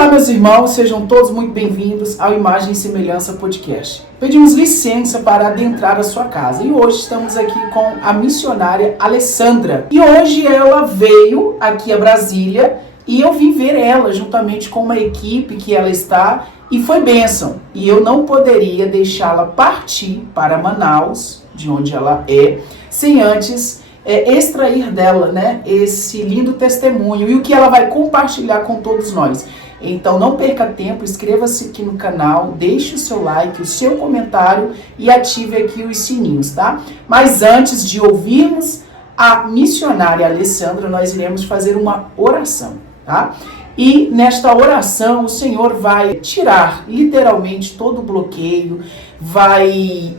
Olá, meus irmãos, sejam todos muito bem-vindos ao Imagem e Semelhança Podcast. Pedimos licença para adentrar a sua casa e hoje estamos aqui com a missionária Alessandra. E hoje ela veio aqui a Brasília e eu vim ver ela juntamente com uma equipe que ela está e foi bênção. E eu não poderia deixá-la partir para Manaus, de onde ela é, sem antes extrair dela, esse lindo testemunho e o que ela vai compartilhar com todos nós. Então não perca tempo, inscreva-se aqui no canal, deixe o seu like, o seu comentário e ative aqui os sininhos, tá? Mas antes de ouvirmos a missionária Alessandra, nós iremos fazer uma oração, tá? E nesta oração o Senhor vai tirar literalmente todo o bloqueio, vai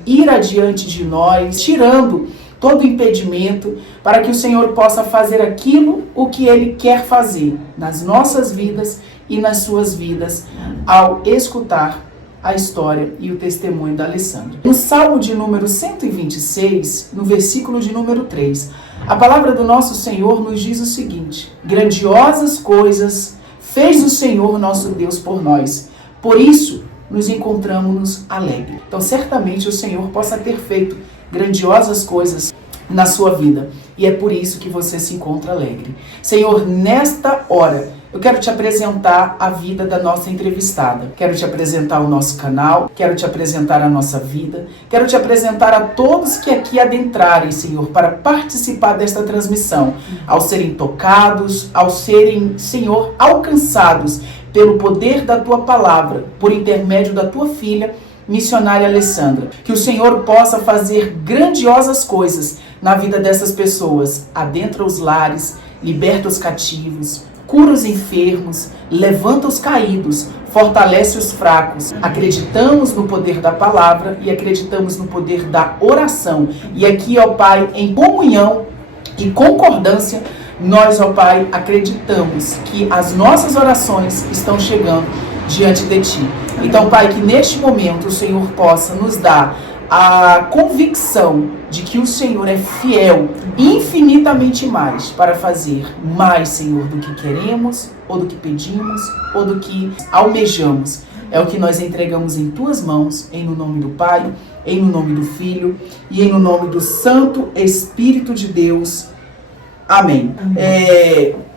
ir adiante de nós, tirando todo impedimento para que o Senhor possa fazer aquilo o que Ele quer fazer nas nossas vidas e nas suas vidas ao escutar a história e o testemunho da Alessandra. No Salmo de número 126, no versículo de número 3, a palavra do nosso Senhor nos diz o seguinte: grandiosas coisas fez o Senhor nosso Deus por nós, por isso nos encontramos alegres. Então certamente o Senhor possa ter feito grandiosas coisas na sua vida e é por isso que você se encontra alegre. Senhor, nesta hora eu quero te apresentar a vida da nossa entrevistada. Quero te apresentar o nosso canal, quero te apresentar a nossa vida, quero te apresentar a todos que aqui adentrarem, Senhor, para participar desta transmissão, ao serem tocados, ao serem, Senhor, alcançados pelo poder da tua palavra, por intermédio da tua filha, missionária Alessandra. Que o Senhor possa fazer grandiosas coisas na vida dessas pessoas, adentra os lares, liberta os cativos, cura os enfermos, levanta os caídos, fortalece os fracos. Acreditamos no poder da palavra e acreditamos no poder da oração. E aqui, ó Pai, em comunhão e concordância, nós, ó Pai, acreditamos que as nossas orações estão chegando diante de Ti. Então, Pai, que neste momento o Senhor possa nos dar a convicção de que o Senhor é fiel infinitamente mais para fazer mais, Senhor, do que queremos, ou do que pedimos, ou do que almejamos. É o que nós entregamos em Tuas mãos, em no nome do Pai, em no nome do Filho e em no nome do Santo Espírito de Deus. Amém.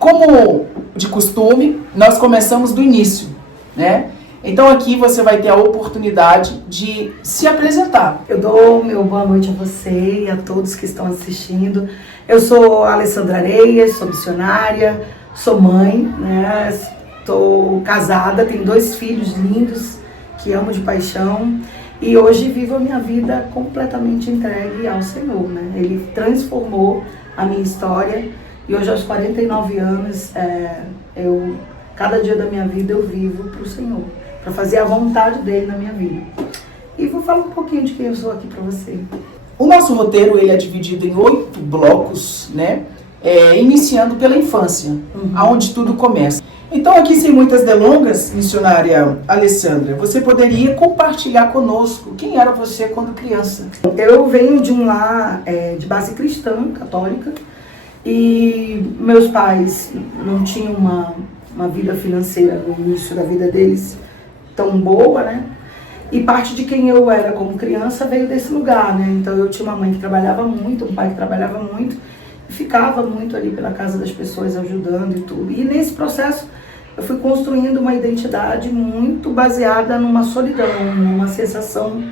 Como de costume, nós começamos do início, né? Então aqui você vai ter a oportunidade de se apresentar. Eu dou meu boa noite a você e a todos que estão assistindo. Eu sou a Alessandra Areias, sou missionária, sou mãe, né? Estou casada, tenho 2 filhos lindos que amo de paixão e hoje vivo a minha vida completamente entregue ao Senhor, né? Ele transformou a minha história e hoje aos 49 anos, cada dia da minha vida eu vivo para o Senhor, para fazer a vontade dele na minha vida. E vou falar um pouquinho de quem eu sou aqui para você. O nosso roteiro ele é dividido em 8 blocos, né? Iniciando pela infância, aonde tudo começa. Então aqui, sem muitas delongas, missionária Alessandra, você poderia compartilhar conosco quem era você quando criança? Eu venho de um lar de base cristã, católica, e meus pais não tinham uma vida financeira no início da vida deles tão boa, né? E parte de quem eu era como criança veio desse lugar, né? Então eu tinha uma mãe que trabalhava muito, um pai que trabalhava muito, e ficava muito ali pela casa das pessoas ajudando e tudo. E nesse processo eu fui construindo uma identidade muito baseada numa solidão, numa sensação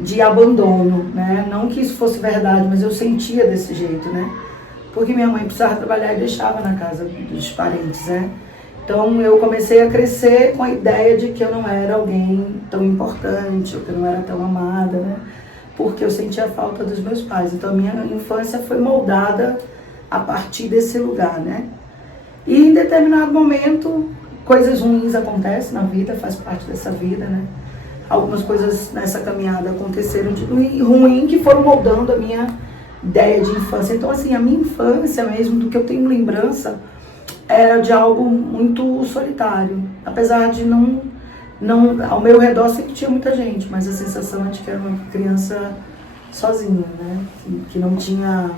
de abandono, né? Não que isso fosse verdade, mas eu sentia desse jeito, né? Porque minha mãe precisava trabalhar e deixava na casa dos parentes, né? Então eu comecei a crescer com a ideia de que eu não era alguém tão importante, ou que eu não era tão amada, né? Porque eu sentia falta dos meus pais. Então a minha infância foi moldada a partir desse lugar, né? E em determinado momento, coisas ruins acontecem na vida, faz parte dessa vida, né? Algumas coisas nessa caminhada aconteceram de ruim que foram moldando a minha ideia de infância. Então assim, a minha infância mesmo, do que eu tenho lembrança, era de algo muito solitário, apesar de não ao meu redor sempre tinha muita gente, mas a sensação é de que era uma criança sozinha, né? Que não tinha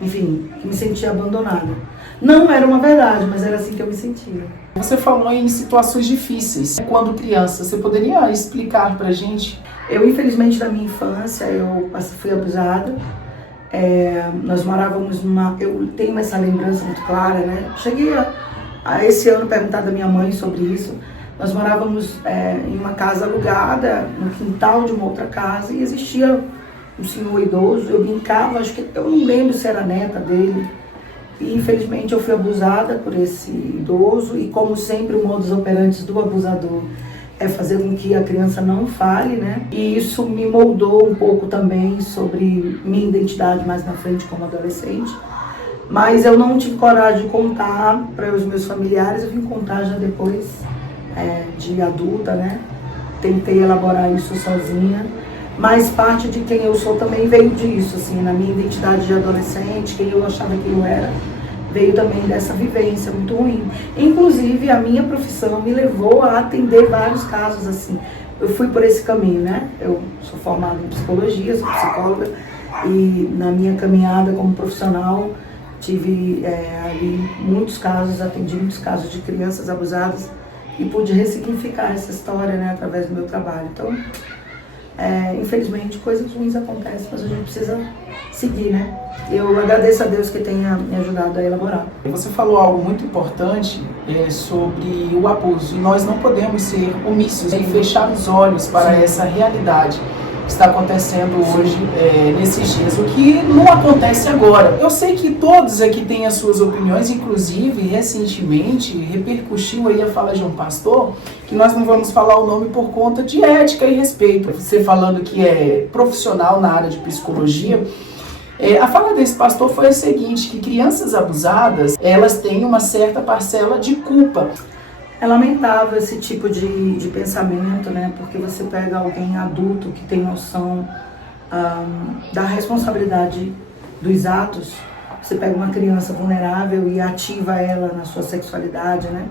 enfim, que me sentia abandonada. Não era uma verdade, mas era assim que eu me sentia. Você falou em situações difíceis. Quando criança, você poderia explicar pra gente? Eu, infelizmente, na minha infância, eu fui abusada. Nós morávamos eu tenho essa lembrança muito clara, né? Cheguei a esse ano perguntar da minha mãe sobre isso. Nós morávamos em uma casa alugada, no quintal de uma outra casa, e existia um senhor idoso. Eu brincava, acho que eu não lembro se era neta dele. E infelizmente eu fui abusada por esse idoso, e como sempre o modus operandi do abusador é fazer com que a criança não fale, né? E isso me moldou um pouco também sobre minha identidade mais na frente como adolescente. Mas eu não tive coragem de contar para os meus familiares, eu vim contar já depois de adulta, né? Tentei elaborar isso sozinha, mas parte de quem eu sou também veio disso, assim, na minha identidade de adolescente, quem eu achava que eu era, veio também dessa vivência muito ruim. Inclusive, a minha profissão me levou a atender vários casos assim. Eu fui por esse caminho, né? Eu sou formada em psicologia, sou psicóloga, e na minha caminhada como profissional tive ali muitos casos, atendi muitos casos de crianças abusadas e pude ressignificar essa história, né, através do meu trabalho. Então, infelizmente, coisas ruins acontecem, mas a gente precisa seguir, né? Eu agradeço a Deus que tenha me ajudado a elaborar. Você falou algo muito importante sobre o abuso, e nós não podemos ser omissos e fechar os olhos para essa realidade que está acontecendo hoje, nesses dias, o que não acontece agora. Eu sei que todos aqui têm as suas opiniões, inclusive, recentemente, repercutiu aí a fala de um pastor, que nós não vamos falar o nome por conta de ética e respeito. Você falando que é profissional na área de psicologia, a fala desse pastor foi a seguinte, que crianças abusadas, elas têm uma certa parcela de culpa. É lamentável esse tipo de pensamento, né? Porque você pega alguém adulto que tem noção da responsabilidade dos atos, você pega uma criança vulnerável e ativa ela na sua sexualidade, né?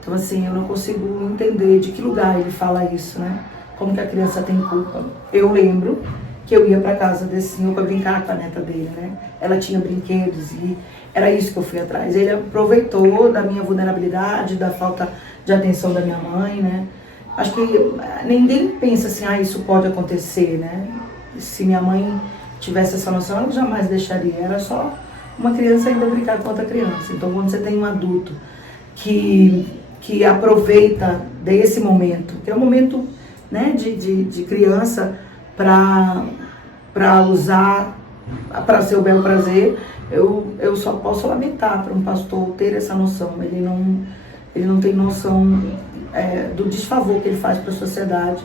Então, assim, eu não consigo entender de que lugar ele fala isso, né? Como que a criança tem culpa. Eu lembro que eu ia para casa desse senhor para brincar com a neta dele, né? Ela tinha brinquedos e era isso que eu fui atrás. Ele aproveitou da minha vulnerabilidade, da falta de atenção da minha mãe, né? Acho que ninguém pensa assim, isso pode acontecer, né? Se minha mãe tivesse essa noção, ela jamais deixaria. Era só uma criança ainda brincar com outra criança. Então, quando você tem um adulto que aproveita desse momento, que é um momento, né, de criança, para usar para seu bel prazer, eu só posso lamentar para um pastor ter essa noção. Ele não tem noção do desfavor que ele faz para a sociedade,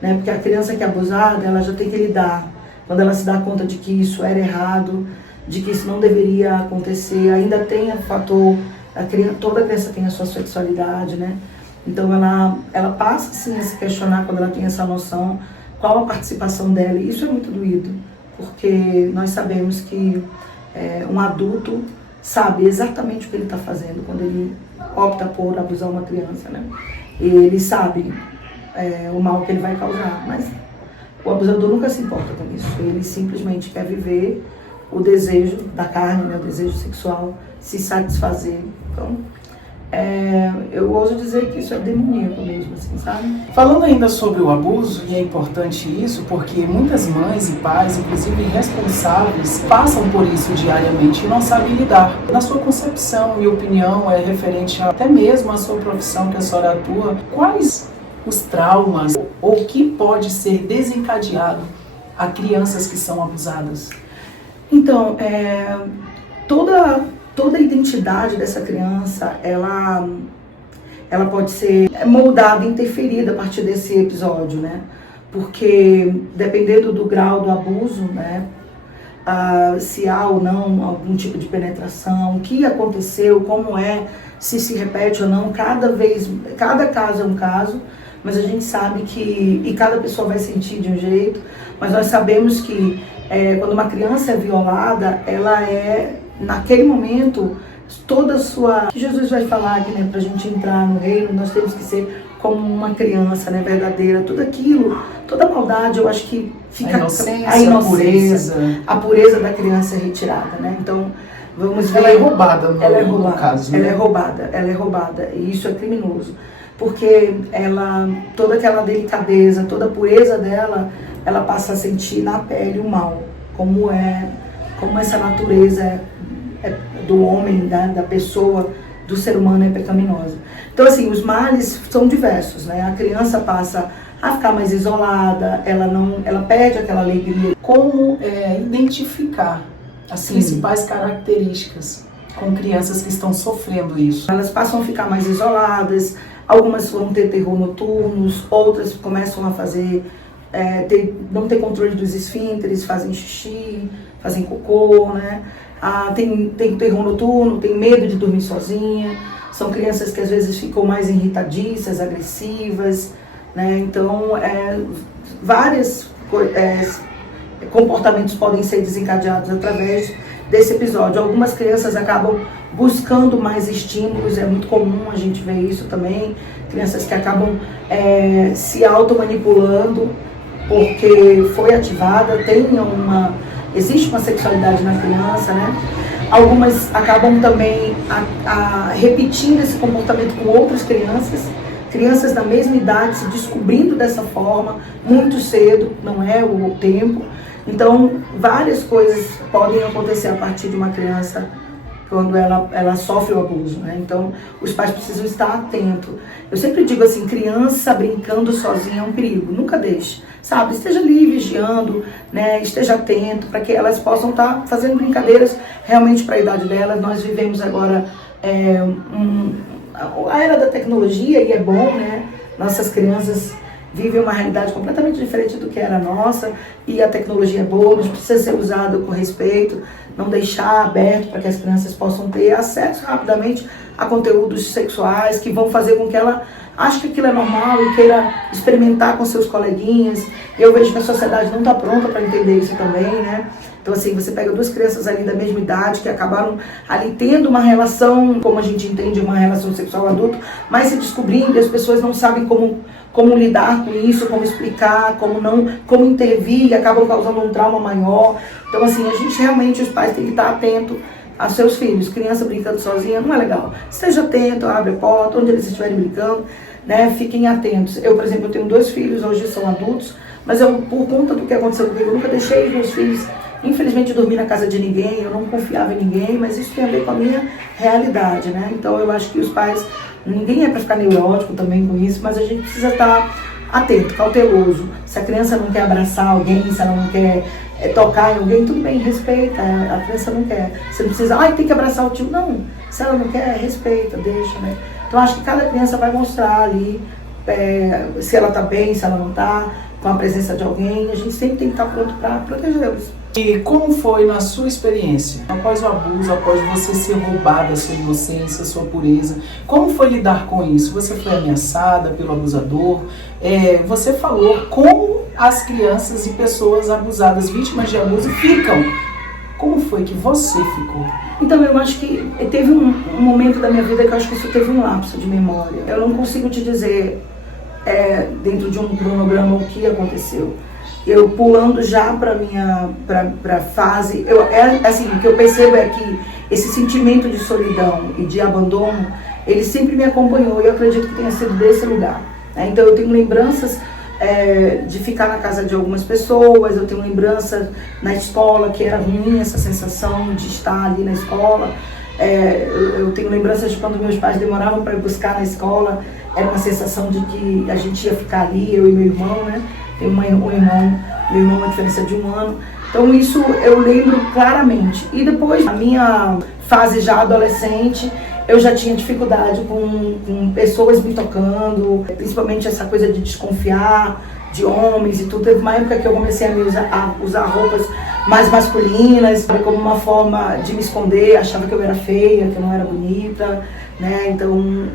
né? Porque a criança que é abusada, ela já tem que lidar, quando ela se dá conta de que isso era errado, de que isso não deveria acontecer, ainda tem o fator, toda criança tem a sua sexualidade, né? Então ela passa sim a se questionar quando ela tem essa noção, qual a participação dela, e isso é muito doído, porque nós sabemos que um adulto sabe exatamente o que ele está fazendo quando ele opta por abusar uma criança, né? E ele sabe o mal que ele vai causar, mas o abusador nunca se importa com isso. Ele simplesmente quer viver o desejo da carne, né? O desejo sexual, se satisfazer. Então, eu ouso dizer que isso é demoníaco mesmo, assim, sabe? Falando ainda sobre o abuso, e é importante isso, porque muitas mães e pais, inclusive responsáveis, passam por isso diariamente e não sabem lidar. Na sua concepção e opinião, referente até mesmo à sua profissão que a senhora atua, quais os traumas ou o que pode ser desencadeado a crianças que são abusadas? Então, toda a identidade dessa criança, ela pode ser moldada, interferida a partir desse episódio, né? Porque dependendo do grau do abuso, né? Se há ou não algum tipo de penetração, o que aconteceu, como se repete ou não, cada caso é um caso, mas a gente sabe e cada pessoa vai sentir de um jeito, mas nós sabemos que quando uma criança é violada, ela naquele momento, toda a sua... Que Jesus vai falar aqui, né? Pra gente entrar no reino, nós temos que ser como uma criança, né? Verdadeira. Tudo aquilo, toda a maldade, eu acho que fica... A inocência. A pureza da criança é retirada, né? Então, vamos ver... Ela é roubada, no caso. Né? Ela é roubada. E isso é criminoso. Porque toda aquela delicadeza, toda a pureza dela, ela passa a sentir na pele o mal. Como essa natureza do homem, da pessoa, do ser humano é pecaminosa. Então, assim, os males são diversos, né? A criança passa a ficar mais isolada, ela perde aquela alegria. Como identificar as principais características com crianças que estão sofrendo isso? Elas passam a ficar mais isoladas, algumas vão ter terror noturnos, outras começam a fazer... não ter controle dos esfínteres, fazem xixi, fazem cocô, né? Tem terror noturno, tem medo de dormir sozinha, são crianças que às vezes ficam mais irritadiças, agressivas, né? Então, vários comportamentos podem ser desencadeados através desse episódio. Algumas crianças acabam buscando mais estímulos, é muito comum a gente ver isso também, crianças que acabam se automanipulando, porque foi ativada, existe uma sexualidade na criança, né? Algumas acabam também repetindo esse comportamento com outras crianças da mesma idade se descobrindo dessa forma, muito cedo, não é o tempo. Então, várias coisas podem acontecer a partir de uma criança quando ela sofre o abuso, né? Então, os pais precisam estar atentos. Eu sempre digo assim, criança brincando sozinha é um perigo, nunca deixe, sabe? Esteja ali vigiando, né? Esteja atento para que elas possam estar fazendo brincadeiras realmente para a idade delas. Nós vivemos agora a era da tecnologia e é bom, né? Nossas crianças vivem uma realidade completamente diferente do que era a nossa e a tecnologia é boa, mas precisa ser usada com respeito, não deixar aberto para que as crianças possam ter acesso rapidamente a conteúdos sexuais que vão fazer com que ela ache que aquilo é normal e queira experimentar com seus coleguinhas. Eu vejo que a sociedade não está pronta para entender isso também, né? Então, assim, você pega duas crianças ali da mesma idade que acabaram ali tendo uma relação, como a gente entende, uma relação sexual adulta, mas se descobrindo, e as pessoas não sabem como lidar com isso, como explicar, como intervir, e acabam causando um trauma maior. Então, assim, a gente realmente, os pais têm que estar atentos aos seus filhos. Criança brincando sozinha não é legal. Esteja atento, abre a porta, onde eles estiverem brincando, né? Fiquem atentos. Eu, por exemplo, eu tenho 2 filhos, hoje são adultos, mas eu, por conta do que aconteceu comigo, eu nunca deixei os meus filhos, infelizmente, dormir na casa de ninguém, eu não confiava em ninguém, mas isso tem a ver com a minha realidade, né? Então, eu acho que os pais, ninguém é para ficar neurótico também com isso, mas a gente precisa estar atento, cauteloso. Se a criança não quer abraçar alguém, se ela não quer tocar em alguém, tudo bem, respeita, a criança não quer. Você não precisa, tem que abraçar o tio. Não, se ela não quer, respeita, deixa, né? Então, acho que cada criança vai mostrar ali se ela está bem, se ela não está, com a presença de alguém. A gente sempre tem que estar pronto para protegê-los. E como foi na sua experiência, após o abuso, após você ser roubada a sua inocência, a sua pureza, como foi lidar com isso? Você foi ameaçada pelo abusador? Você falou como as crianças e pessoas abusadas, vítimas de abuso, ficam. Como foi que você ficou? Então, eu acho que teve um momento da minha vida que eu acho que isso teve um lapso de memória. Eu não consigo te dizer, dentro de um cronograma, o que aconteceu. Eu pulando já para fase, assim, o que eu percebo é que esse sentimento de solidão e de abandono, ele sempre me acompanhou e eu acredito que tenha sido desse lugar, né? Então eu tenho lembranças de ficar na casa de algumas pessoas, eu tenho lembrança na escola que era ruim essa sensação de estar ali na escola, eu tenho lembranças de quando meus pais demoravam para buscar na escola, era uma sensação de que a gente ia ficar ali, eu e meu irmão, né? Tem meu irmão, uma diferença de 1 ano. Então isso eu lembro claramente. E depois, na minha fase já adolescente, eu já tinha dificuldade com pessoas me tocando, principalmente essa coisa de desconfiar de homens e tudo. Teve uma época que eu comecei a usar roupas mais masculinas, como uma forma de me esconder, achava que eu era feia, que eu não era bonita, né? Então,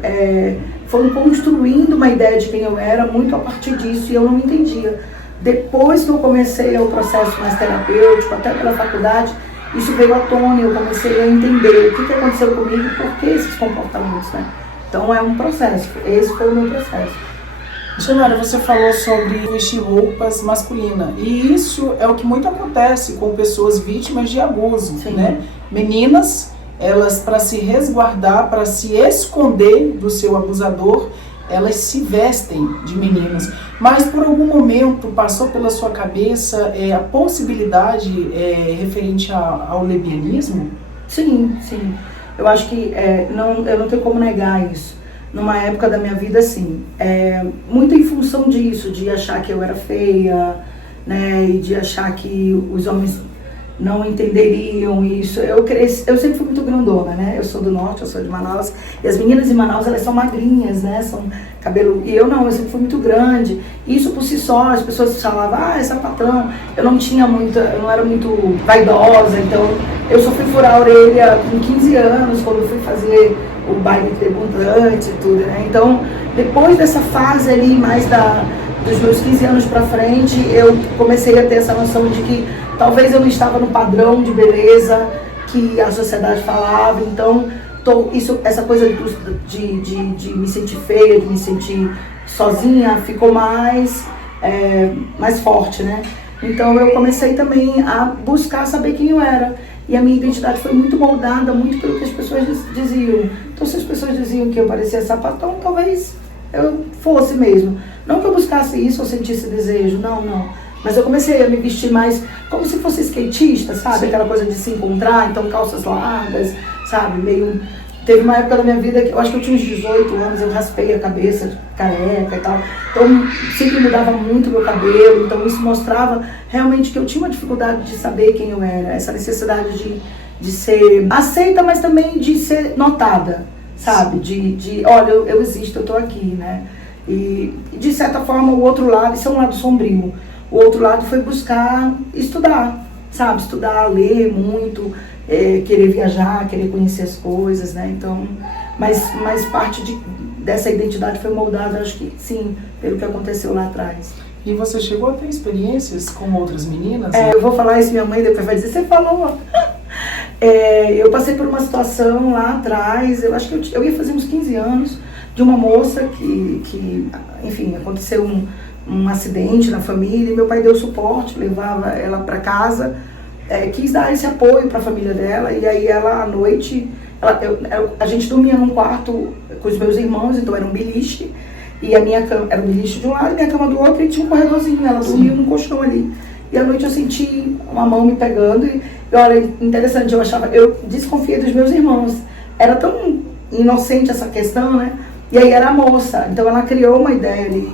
foram construindo uma ideia de quem eu era muito a partir disso e eu não entendia. Depois que eu comecei o processo mais terapêutico, até pela faculdade, isso veio à tona e eu comecei a entender o que aconteceu comigo e por que esses comportamentos, né? Então é um processo, esse foi o meu processo. Missionária, você falou sobre vestir roupas masculinas, e isso é o que muito acontece com pessoas vítimas de abuso, Sim. né? Meninas, elas, para se resguardar, para se esconder do seu abusador, elas se vestem de meninas. Mas por algum momento passou pela sua cabeça a possibilidade referente ao lesbianismo? Sim, sim. Eu acho que eu não tenho como negar isso. Numa época da minha vida, sim. Muito em função disso, de achar que eu era feia, né? E de achar que os homens não entenderiam isso. Eu sempre fui muito grandona, né? Eu sou do norte, eu sou de Manaus. E as meninas de Manaus, elas são magrinhas, né? São cabelo... E eu não, eu sempre fui muito grande. Isso por si só, as pessoas falavam, é sapatão. Eu não era muito vaidosa, então eu só fui furar a orelha com 15 anos, quando eu fui fazer o baile debutante e tudo, né? Então, depois dessa fase ali, mais dos meus 15 anos pra frente, eu comecei a ter essa noção de que talvez eu não estava no padrão de beleza que a sociedade falava. Então, essa coisa de me sentir feia, de me sentir sozinha, ficou mais forte, né? Então, eu comecei também a buscar saber quem eu era. E a minha identidade foi muito moldada, muito pelo que as pessoas diziam. Então, se as pessoas diziam que eu parecia sapatão, talvez eu fosse mesmo. Não que eu buscasse isso ou sentisse desejo, não. Mas eu comecei a me vestir mais como se fosse skatista, sabe? Sim. Aquela coisa de se encontrar, então calças largas, sabe? Meio... Teve uma época da minha vida que eu acho que eu tinha uns 18 anos, eu raspei a cabeça, careca e tal. Então, sempre mudava muito meu cabelo, então isso mostrava realmente que eu tinha uma dificuldade de saber quem eu era, essa necessidade de ser aceita, mas também de ser notada, sabe? Olha, eu existo, eu tô aqui, né? E de certa forma, o outro lado, isso é um lado sombrio, o outro lado foi buscar estudar, sabe? Estudar, ler muito, querer viajar, querer conhecer as coisas, né? Então, mas parte dessa identidade foi moldada, acho que sim, pelo que aconteceu lá atrás. E você chegou a ter experiências com outras meninas? Eu vou falar isso, minha mãe depois vai dizer, você falou. Eu passei por uma situação lá atrás, eu acho que eu ia fazer uns 15 anos, de uma moça que enfim, aconteceu um acidente na família, e meu pai deu suporte, levava ela para casa, quis dar esse apoio para a família dela, e aí ela, à noite, a gente dormia num quarto com os meus irmãos, então era um beliche, e a minha cama era um beliche de um lado, e minha cama do outro, e tinha um corredorzinho, ela dormia num colchão ali. E à noite eu senti uma mão me pegando, e olha, interessante, eu desconfiei dos meus irmãos, era tão inocente essa questão, né? E aí era a moça, então ela criou uma ideia ali,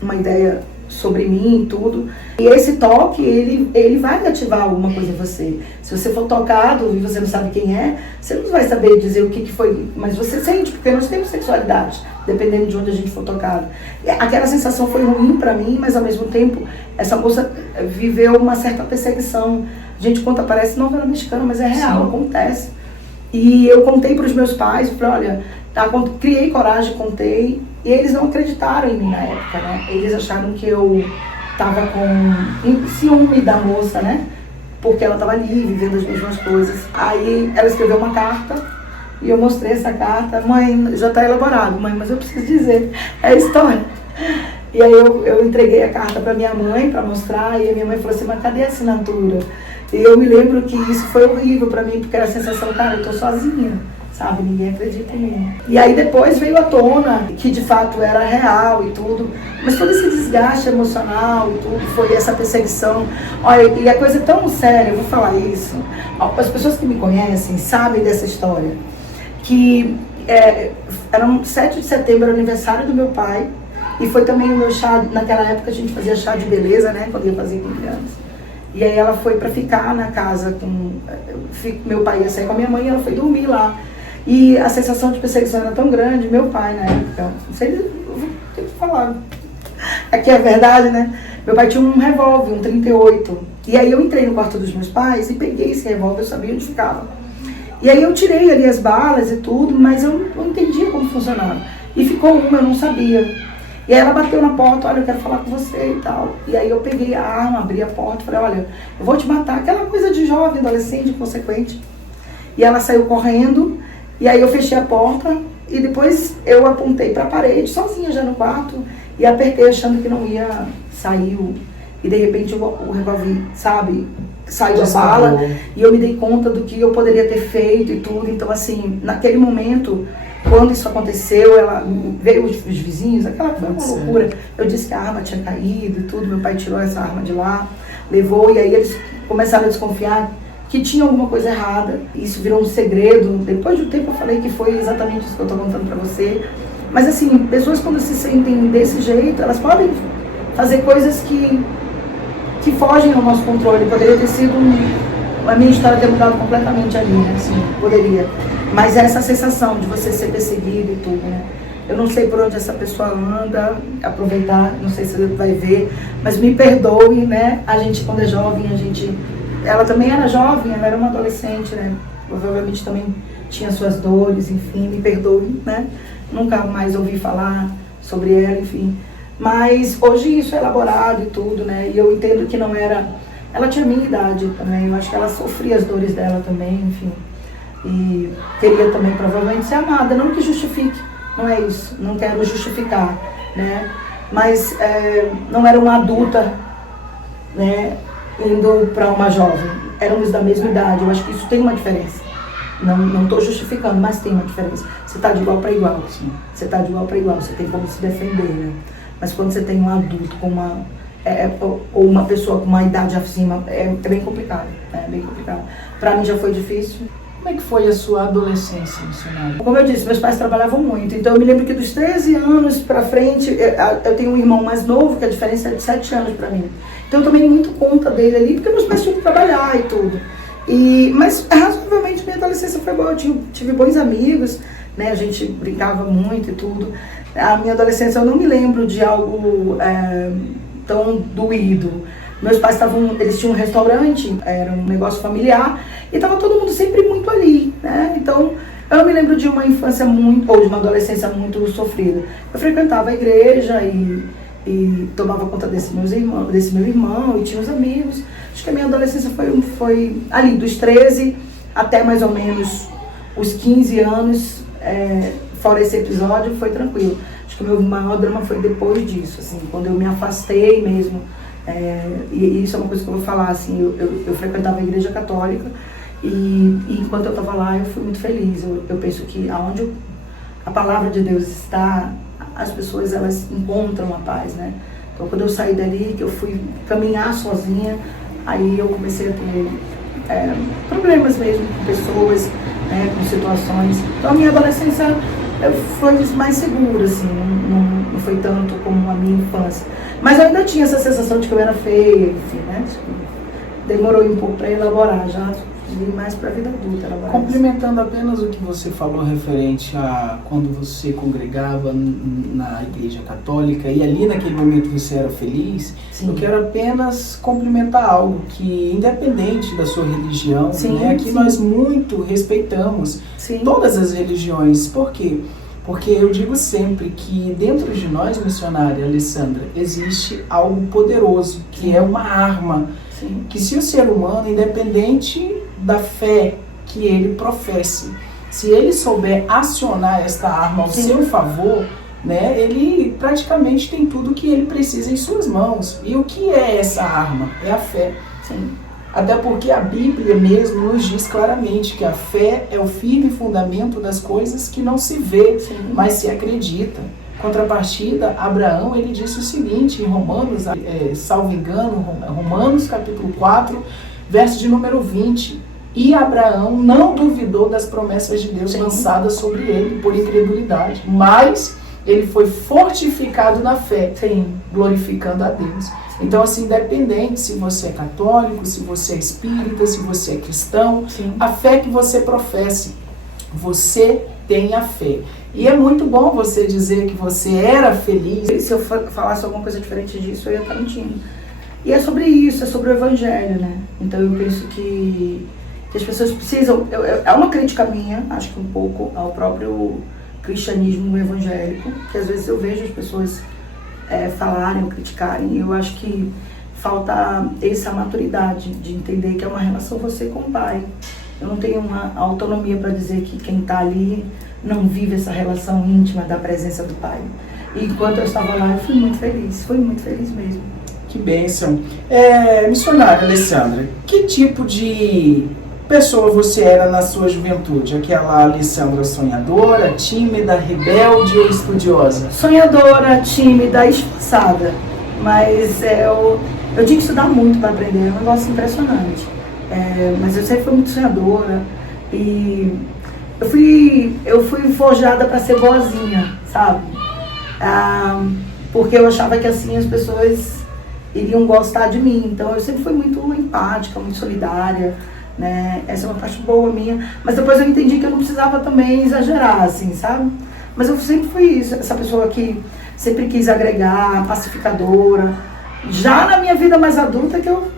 uma ideia sobre mim e tudo. E esse toque, ele vai ativar alguma coisa em você. Se você for tocado e você não sabe quem é, você não vai saber dizer o que foi, mas você sente, porque nós temos sexualidade, dependendo de onde a gente for tocado. E aquela sensação foi ruim pra mim, mas ao mesmo tempo, essa moça viveu uma certa perseguição. A gente conta, parece novela mexicana, mas é real, acontece. E eu contei pros meus pais, falei, olha, criei coragem, contei, e eles não acreditaram em mim na época, né? Eles acharam que eu tava com ciúme da moça, né? Porque ela tava ali, vivendo as mesmas coisas. Aí ela escreveu uma carta, e eu mostrei essa carta. Mãe, já tá elaborado, mãe, mas eu preciso dizer, é a história. E aí eu entreguei a carta pra minha mãe, pra mostrar, e a minha mãe falou assim, mas cadê a assinatura? E eu me lembro que isso foi horrível pra mim, porque era a sensação, cara, eu tô sozinha, sabe? Ninguém acredita em mim. E aí depois veio à tona que de fato era real e tudo, mas todo esse desgaste emocional e tudo, foi essa perseguição. Olha, e a coisa é tão séria, eu vou falar isso, as pessoas que me conhecem sabem dessa história, que era 7 de setembro, era aniversário do meu pai, e foi também o meu chá, naquela época a gente fazia chá de beleza, né, quando ia fazer 15 anos. E aí ela foi pra ficar na casa com... Meu pai ia sair com a minha mãe e ela foi dormir lá. E a sensação de perseguição era tão grande, meu pai na época, não sei, eu vou ter que falar. Aqui é a verdade, né? Meu pai tinha um revólver, um 38. E aí eu entrei no quarto dos meus pais e peguei esse revólver, eu sabia onde ficava. E aí eu tirei ali as balas e tudo, mas eu não entendia como funcionava. E ficou uma, eu não sabia. E aí ela bateu na porta, olha, eu quero falar com você e tal. E aí eu peguei a arma, abri a porta, falei, olha, eu vou te matar. Aquela coisa de jovem, adolescente, inconsequente. E ela saiu correndo, e aí eu fechei a porta, e depois eu apontei para a parede, sozinha já no quarto, e apertei achando que não ia sair. E de repente o revólver, sabe, saiu da bala, e eu me dei conta do que eu poderia ter feito e tudo. Então assim, naquele momento, quando isso aconteceu, ela veio os vizinhos, aquela foi uma loucura. Eu disse que a arma tinha caído e tudo, meu pai tirou essa arma de lá, levou, e aí eles começaram a desconfiar que tinha alguma coisa errada. Isso virou um segredo. Depois do tempo eu falei que foi exatamente isso que eu estou contando para você. Mas assim, pessoas quando se sentem desse jeito, elas podem fazer coisas que fogem ao nosso controle. Poderia ter sido a minha história ter mudado completamente ali, né? Assim, poderia. Mas essa sensação de você ser perseguido e tudo, né? Eu não sei por onde essa pessoa anda, aproveitar, não sei se você vai ver, mas me perdoe, né? A gente, quando é jovem, ela também era jovem, ela era uma adolescente, né? Provavelmente também tinha suas dores, enfim, me perdoe, né? Nunca mais ouvi falar sobre ela, enfim. Mas hoje isso é elaborado e tudo, né? E eu entendo que não era... Ela tinha a minha idade também, eu acho que ela sofria as dores dela também, enfim. E queria também provavelmente ser amada, não que justifique, não é isso, não quero justificar, né? Mas não era uma adulta, né, indo para uma jovem, éramos da mesma idade, eu acho que isso tem uma diferença. Não estou justificando, mas tem uma diferença. Você está de igual para igual, sim. Você está de igual para igual, você tem como se defender, né? Mas quando você tem um adulto com ou uma pessoa com uma idade acima, é bem complicado, né? É bem complicado. Para mim já foi difícil. Como é que foi a sua adolescência, missionária? Como eu disse, meus pais trabalhavam muito, então eu me lembro que dos 13 anos para frente, eu tenho um irmão mais novo, que a diferença é de 7 anos para mim. Então eu tomei muito conta dele ali, porque meus pais tinham que trabalhar e tudo. Mas razoavelmente minha adolescência foi boa, eu tive bons amigos, né? A gente brincava muito e tudo. A minha adolescência eu não me lembro de algo tão doído. Meus pais eles tinham um restaurante, era um negócio familiar, e estava todo mundo sempre muito ali, né? Então, eu não me lembro de uma infância ou de uma adolescência muito sofrida. Eu frequentava a igreja e tomava conta desse meu irmão, e tinha os amigos. Acho que a minha adolescência foi ali, dos 13 até mais ou menos os 15 anos, fora esse episódio, foi tranquilo. Acho que o meu maior drama foi depois disso, assim, quando eu me afastei mesmo. E isso é uma coisa que eu vou falar, assim, eu frequentava a igreja católica e enquanto eu estava lá eu fui muito feliz. Eu penso que aonde a palavra de Deus está, as pessoas elas encontram a paz, né? Então quando eu saí dali, que eu fui caminhar sozinha, aí eu comecei a ter problemas mesmo com pessoas, né, com situações. Então a minha adolescência foi mais segura, assim, não foi tanto como a minha infância. Mas eu ainda tinha essa sensação de que eu era feia, enfim, né? Demorou um pouco para elaborar, já vim mais para a vida adulta. Complementando apenas o que você falou referente a quando você congregava na igreja católica e ali naquele momento você era feliz, sim. Eu quero apenas complementar algo que, independente da sua religião, sim, né, aqui sim. Nós muito respeitamos, sim. Todas as religiões. Por quê? Porque eu digo sempre que dentro de nós, missionária Alessandra, existe algo poderoso, que é uma arma, sim. Que se o ser humano, independente da fé que ele professe, se ele souber acionar esta arma ao sim. Seu favor, né, ele praticamente tem tudo que ele precisa em suas mãos. E o que é essa arma? É a fé. Sim. Até porque a Bíblia mesmo nos diz claramente que a fé é o firme fundamento das coisas que não se vê, sim. Mas se acredita. Contrapartida, Abraão, ele disse o seguinte em Romanos, salvo engano, Romanos capítulo 4, verso de número 20. E Abraão não duvidou das promessas de Deus, sim. Lançadas sobre ele por incredulidade, mas ele foi fortificado na fé, sim. Glorificando a Deus. Então, assim, independente se você é católico, se você é espírita, se você é cristão, sim. A fé que você professe, você tem a fé. E é muito bom você dizer que você era feliz. Se eu falasse alguma coisa diferente disso, eu ia estar mentindo. E é sobre isso, é sobre o evangelho, né? Então eu penso que as pessoas precisam... É uma crítica minha, acho que um pouco, ao próprio cristianismo evangélico, que às vezes eu vejo as pessoas falarem ou criticarem. Eu acho que falta essa maturidade de entender que é uma relação você com o pai. Eu não tenho uma autonomia para dizer que quem está ali não vive essa relação íntima da presença do pai. E enquanto eu estava lá, eu fui muito feliz mesmo. Que bênção. Missionária Alessandra, que tipo de pessoa você era na sua juventude? Aquela Alessandra sonhadora, tímida, rebelde ou estudiosa? Sonhadora, tímida, esforçada. Mas eu tinha que estudar muito para aprender, é um negócio impressionante. Mas eu sempre fui muito sonhadora e eu fui forjada para ser boazinha, sabe? Porque eu achava que assim as pessoas iriam gostar de mim. Então eu sempre fui muito empática, muito solidária, né? Essa é uma parte boa minha. Mas depois eu entendi que eu não precisava também exagerar, assim, sabe? Mas eu sempre fui isso, essa pessoa que sempre quis agregar, pacificadora. Já na minha vida mais adulta que eu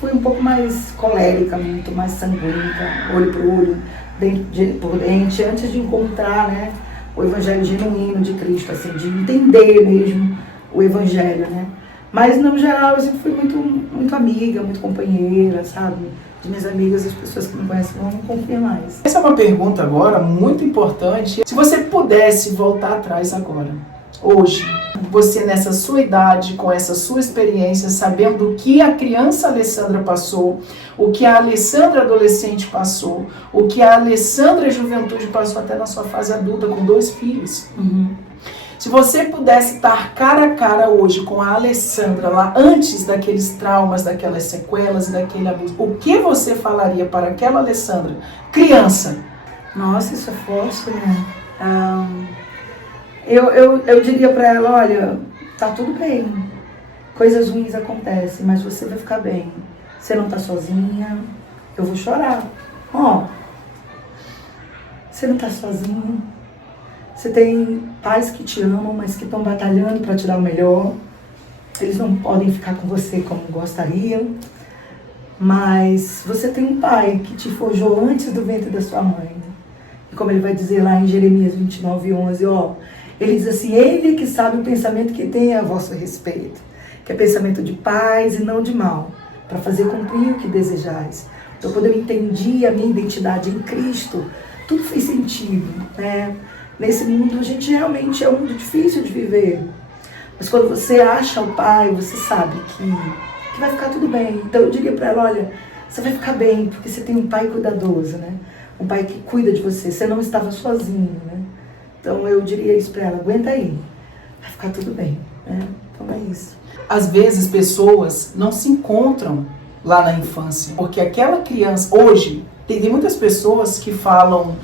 fui um pouco mais colérica, muito mais sanguínea, olho por olho, dente por dente, antes de encontrar, né, o evangelho genuíno de Cristo, assim, de entender mesmo o evangelho, né. Mas, no geral, eu sempre fui muito amiga, muito companheira, sabe? De minhas amigas, as pessoas que me conhecem vão me confiar mais. Essa é uma pergunta agora muito importante. Se você pudesse voltar atrás agora, hoje, você nessa sua idade, com essa sua experiência, sabendo o que a criança Alessandra passou, o que a Alessandra adolescente passou, o que a Alessandra juventude passou até na sua fase adulta, com 2 filhos. Se você pudesse estar cara a cara hoje com a Alessandra lá antes daqueles traumas, daquelas sequelas e daquele abuso, o que você falaria para aquela Alessandra, criança? Nossa, isso é forte, né? Eu diria pra ela, olha, tá tudo bem, coisas ruins acontecem, mas você vai ficar bem. Você não tá sozinha, eu vou chorar. Você não tá sozinha. Você tem pais que te amam, mas que estão batalhando para te dar o melhor. Eles não podem ficar com você como gostariam, mas você tem um pai que te forjou antes do ventre da sua mãe. E como ele vai dizer lá em Jeremias 29:11, ele diz assim, ele que sabe o pensamento que tem a vosso respeito, que é pensamento de paz e não de mal, para fazer cumprir o que desejais. Então, quando eu entendi a minha identidade em Cristo, tudo fez sentido, né? Nesse mundo, a gente realmente é um mundo difícil de viver. Mas quando você acha o pai, você sabe que vai ficar tudo bem. Então, eu diria para ela, olha, você vai ficar bem, porque você tem um pai cuidadoso, né? Um pai que cuida de você. Você não estava sozinho, né? Então, eu diria isso para ela, aguenta aí, vai ficar tudo bem, né? Então, é isso. Às vezes, pessoas não se encontram lá na infância, porque aquela criança, hoje, tem muitas pessoas que falam,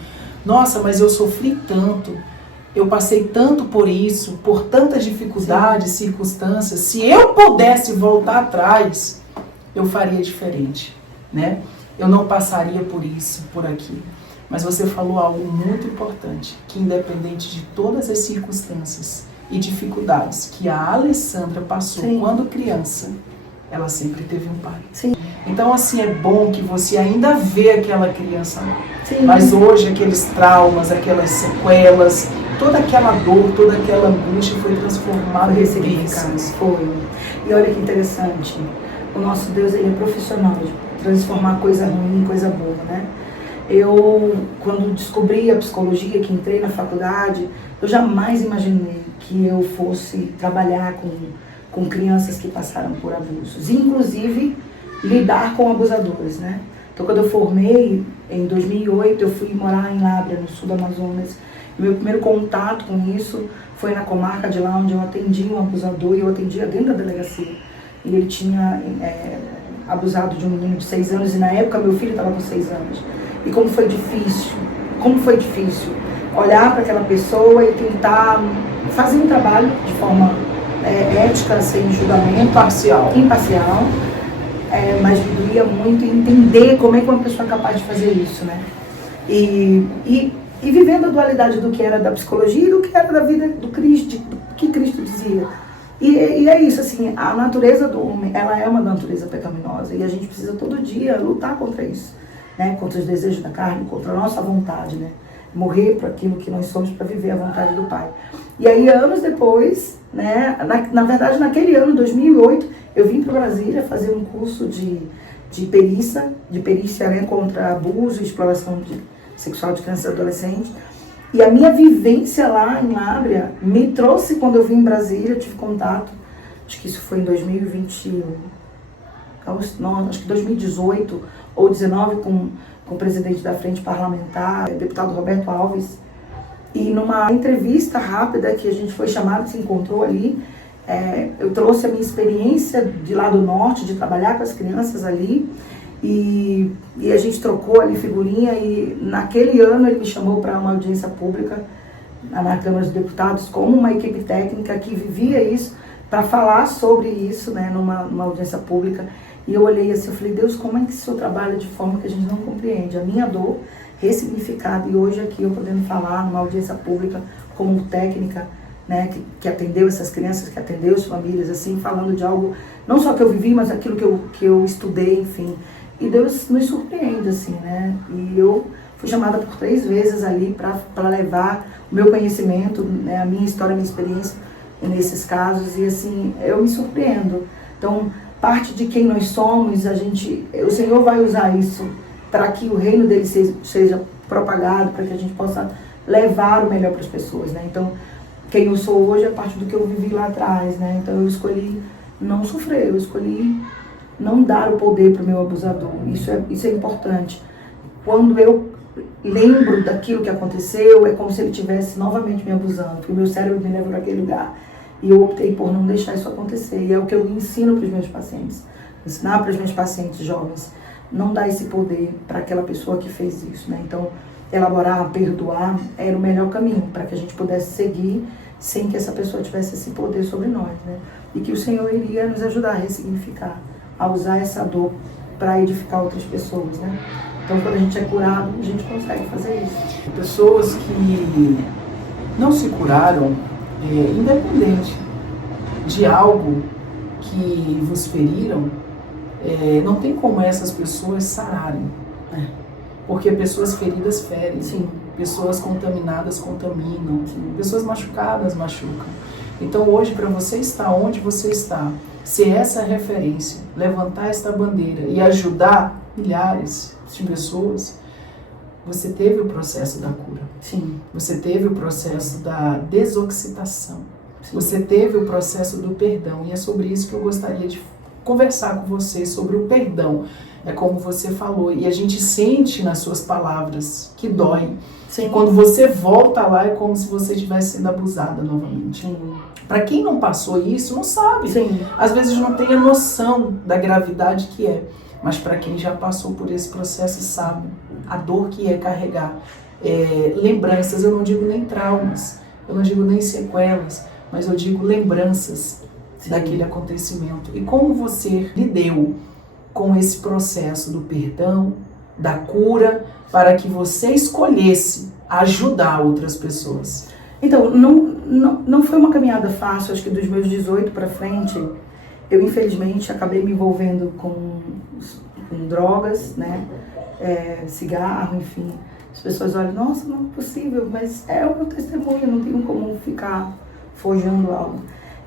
nossa, mas eu sofri tanto, eu passei tanto por isso, por tantas dificuldades, circunstâncias, se eu pudesse voltar atrás, eu faria diferente, né? Eu não passaria por isso, por aquilo. Mas você falou algo muito importante, que independente de todas as circunstâncias e dificuldades que a Alessandra passou quando criança, ela sempre teve um pai. Sim. Então, assim, é bom que você ainda vê aquela criança lá. Mas hoje, aqueles traumas, aquelas sequelas, toda aquela dor, toda aquela angústia foi transformada em bênçãos. Foi. E olha que interessante, o nosso Deus, ele é profissional de transformar coisa ruim em coisa boa, né? Eu, quando descobri a psicologia, que entrei na faculdade, eu jamais imaginei que eu fosse trabalhar com crianças que passaram por abusos. Inclusive, lidar com abusadores, né? Então, quando eu formei, em 2008, eu fui morar em Lábrea, no sul do Amazonas. E meu primeiro contato com isso foi na comarca de lá, onde eu atendi um abusador, e eu atendia dentro da delegacia. E ele tinha abusado de um menino de 6 anos, e na época meu filho estava com 6 anos. E como foi difícil olhar para aquela pessoa e tentar fazer um trabalho de forma ética, sem julgamento. Imparcial. Mas me doía muito entender como é que uma pessoa é capaz de fazer isso, né? E vivendo a dualidade do que era da psicologia e do que era da vida do Cristo, do que Cristo dizia. E é isso, assim, a natureza do homem, ela é uma natureza pecaminosa e a gente precisa todo dia lutar contra isso, né? Contra os desejos da carne, contra a nossa vontade, né? Morrer para aquilo que nós somos para viver a vontade do Pai. E aí, anos depois, né? Na verdade, naquele ano, 2008, eu vim para Brasília fazer um curso de perícia, né, contra abuso e exploração sexual de crianças e adolescentes. E a minha vivência lá em Lábrea me trouxe, quando eu vim em Brasília, eu tive contato, acho que isso foi em 2021, acho que 2018 ou 2019, com o presidente da Frente Parlamentar, o deputado Roberto Alves. E numa entrevista rápida que a gente foi chamado, se encontrou ali, eu trouxe a minha experiência de lá do norte, de trabalhar com as crianças ali, e a gente trocou ali figurinha, e naquele ano ele me chamou para uma audiência pública na Câmara dos Deputados, como uma equipe técnica que vivia isso, para falar sobre isso, né, numa audiência pública. E eu olhei assim, eu falei, Deus, como é que o Senhor trabalha de forma que a gente não compreende? A minha dor ressignificada, e hoje aqui eu podendo falar numa audiência pública como técnica, né, que atendeu essas crianças, que atendeu as famílias, assim, falando de algo, não só que eu vivi, mas aquilo que eu estudei, enfim. E Deus nos surpreende, assim, né? E eu fui chamada por 3 vezes ali para levar o meu conhecimento, né, a minha história, a minha experiência nesses casos, e assim, eu me surpreendo. Então, parte de quem nós somos, o Senhor vai usar isso para que o reino dele seja propagado, para que a gente possa levar o melhor para as pessoas, né? Então, quem eu sou hoje é parte do que eu vivi lá atrás, né? Então, eu escolhi não sofrer, eu escolhi não dar o poder para o meu abusador. Isso é importante. Quando eu lembro daquilo que aconteceu, é como se ele estivesse novamente me abusando, porque o meu cérebro me leva para aquele lugar. E eu optei por não deixar isso acontecer. E é o que eu ensino para os meus pacientes. Ensinar para os meus pacientes jovens. Não dar esse poder para aquela pessoa que fez isso, né? Então, elaborar, perdoar, era o melhor caminho para que a gente pudesse seguir sem que essa pessoa tivesse esse poder sobre nós, né? E que o Senhor iria nos ajudar a ressignificar, a usar essa dor para edificar outras pessoas, né? Então, quando a gente é curado, a gente consegue fazer isso. Pessoas que não se curaram, independente de algo que vos feriram, não tem como essas pessoas sararem. Porque pessoas feridas ferem. Sim. Pessoas contaminadas contaminam. Sim. Pessoas machucadas machucam. Então hoje, para você estar onde você está, ser essa referência, levantar esta bandeira e ajudar milhares de pessoas, você teve o processo da cura. Sim. Você teve o processo da desoxitação. Sim. Você teve o processo do perdão. E é sobre isso que eu gostaria de conversar com você, sobre o perdão. É como você falou, e a gente sente nas suas palavras que dói. Sim. E quando você volta lá, é como se você estivesse sendo abusada novamente. Sim. Para quem não passou isso, não sabe. Sim. Às vezes não tem a noção da gravidade que é. Mas para quem já passou por esse processo sabe a dor que é carregar lembranças. Eu não digo nem traumas, eu não digo nem sequelas, mas eu digo lembranças. Sim. Daquele acontecimento. E como você lidou com esse processo do perdão, da cura, para que você escolhesse ajudar outras pessoas? Então, não foi uma caminhada fácil. Acho que dos meus 18 para frente, eu infelizmente acabei me envolvendo com drogas, né? Cigarro, enfim. As pessoas olham, nossa, não é possível, mas é o meu testemunho, não tenho como ficar forjando algo.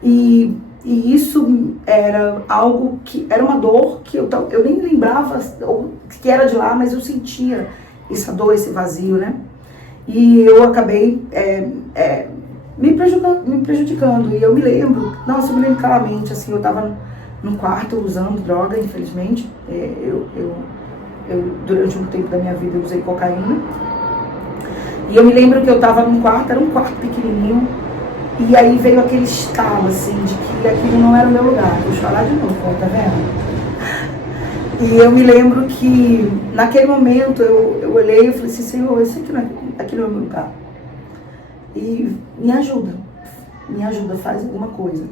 E isso era algo que era uma dor que eu nem lembrava que era de lá, mas eu sentia essa dor, esse vazio, né? E eu acabei me prejudicando. E eu me lembro claramente, assim, eu estava num quarto usando droga, infelizmente. Eu durante um tempo da minha vida, usei cocaína. E eu me lembro que eu estava num quarto, era um quarto pequenininho. E aí veio aquele estalo, assim, de que aquilo não era o meu lugar. Vou chorar de novo, tá vendo? E eu me lembro que, naquele momento, eu olhei e falei assim, Senhor, isso aqui não é o meu lugar. E me ajuda, faz alguma coisa.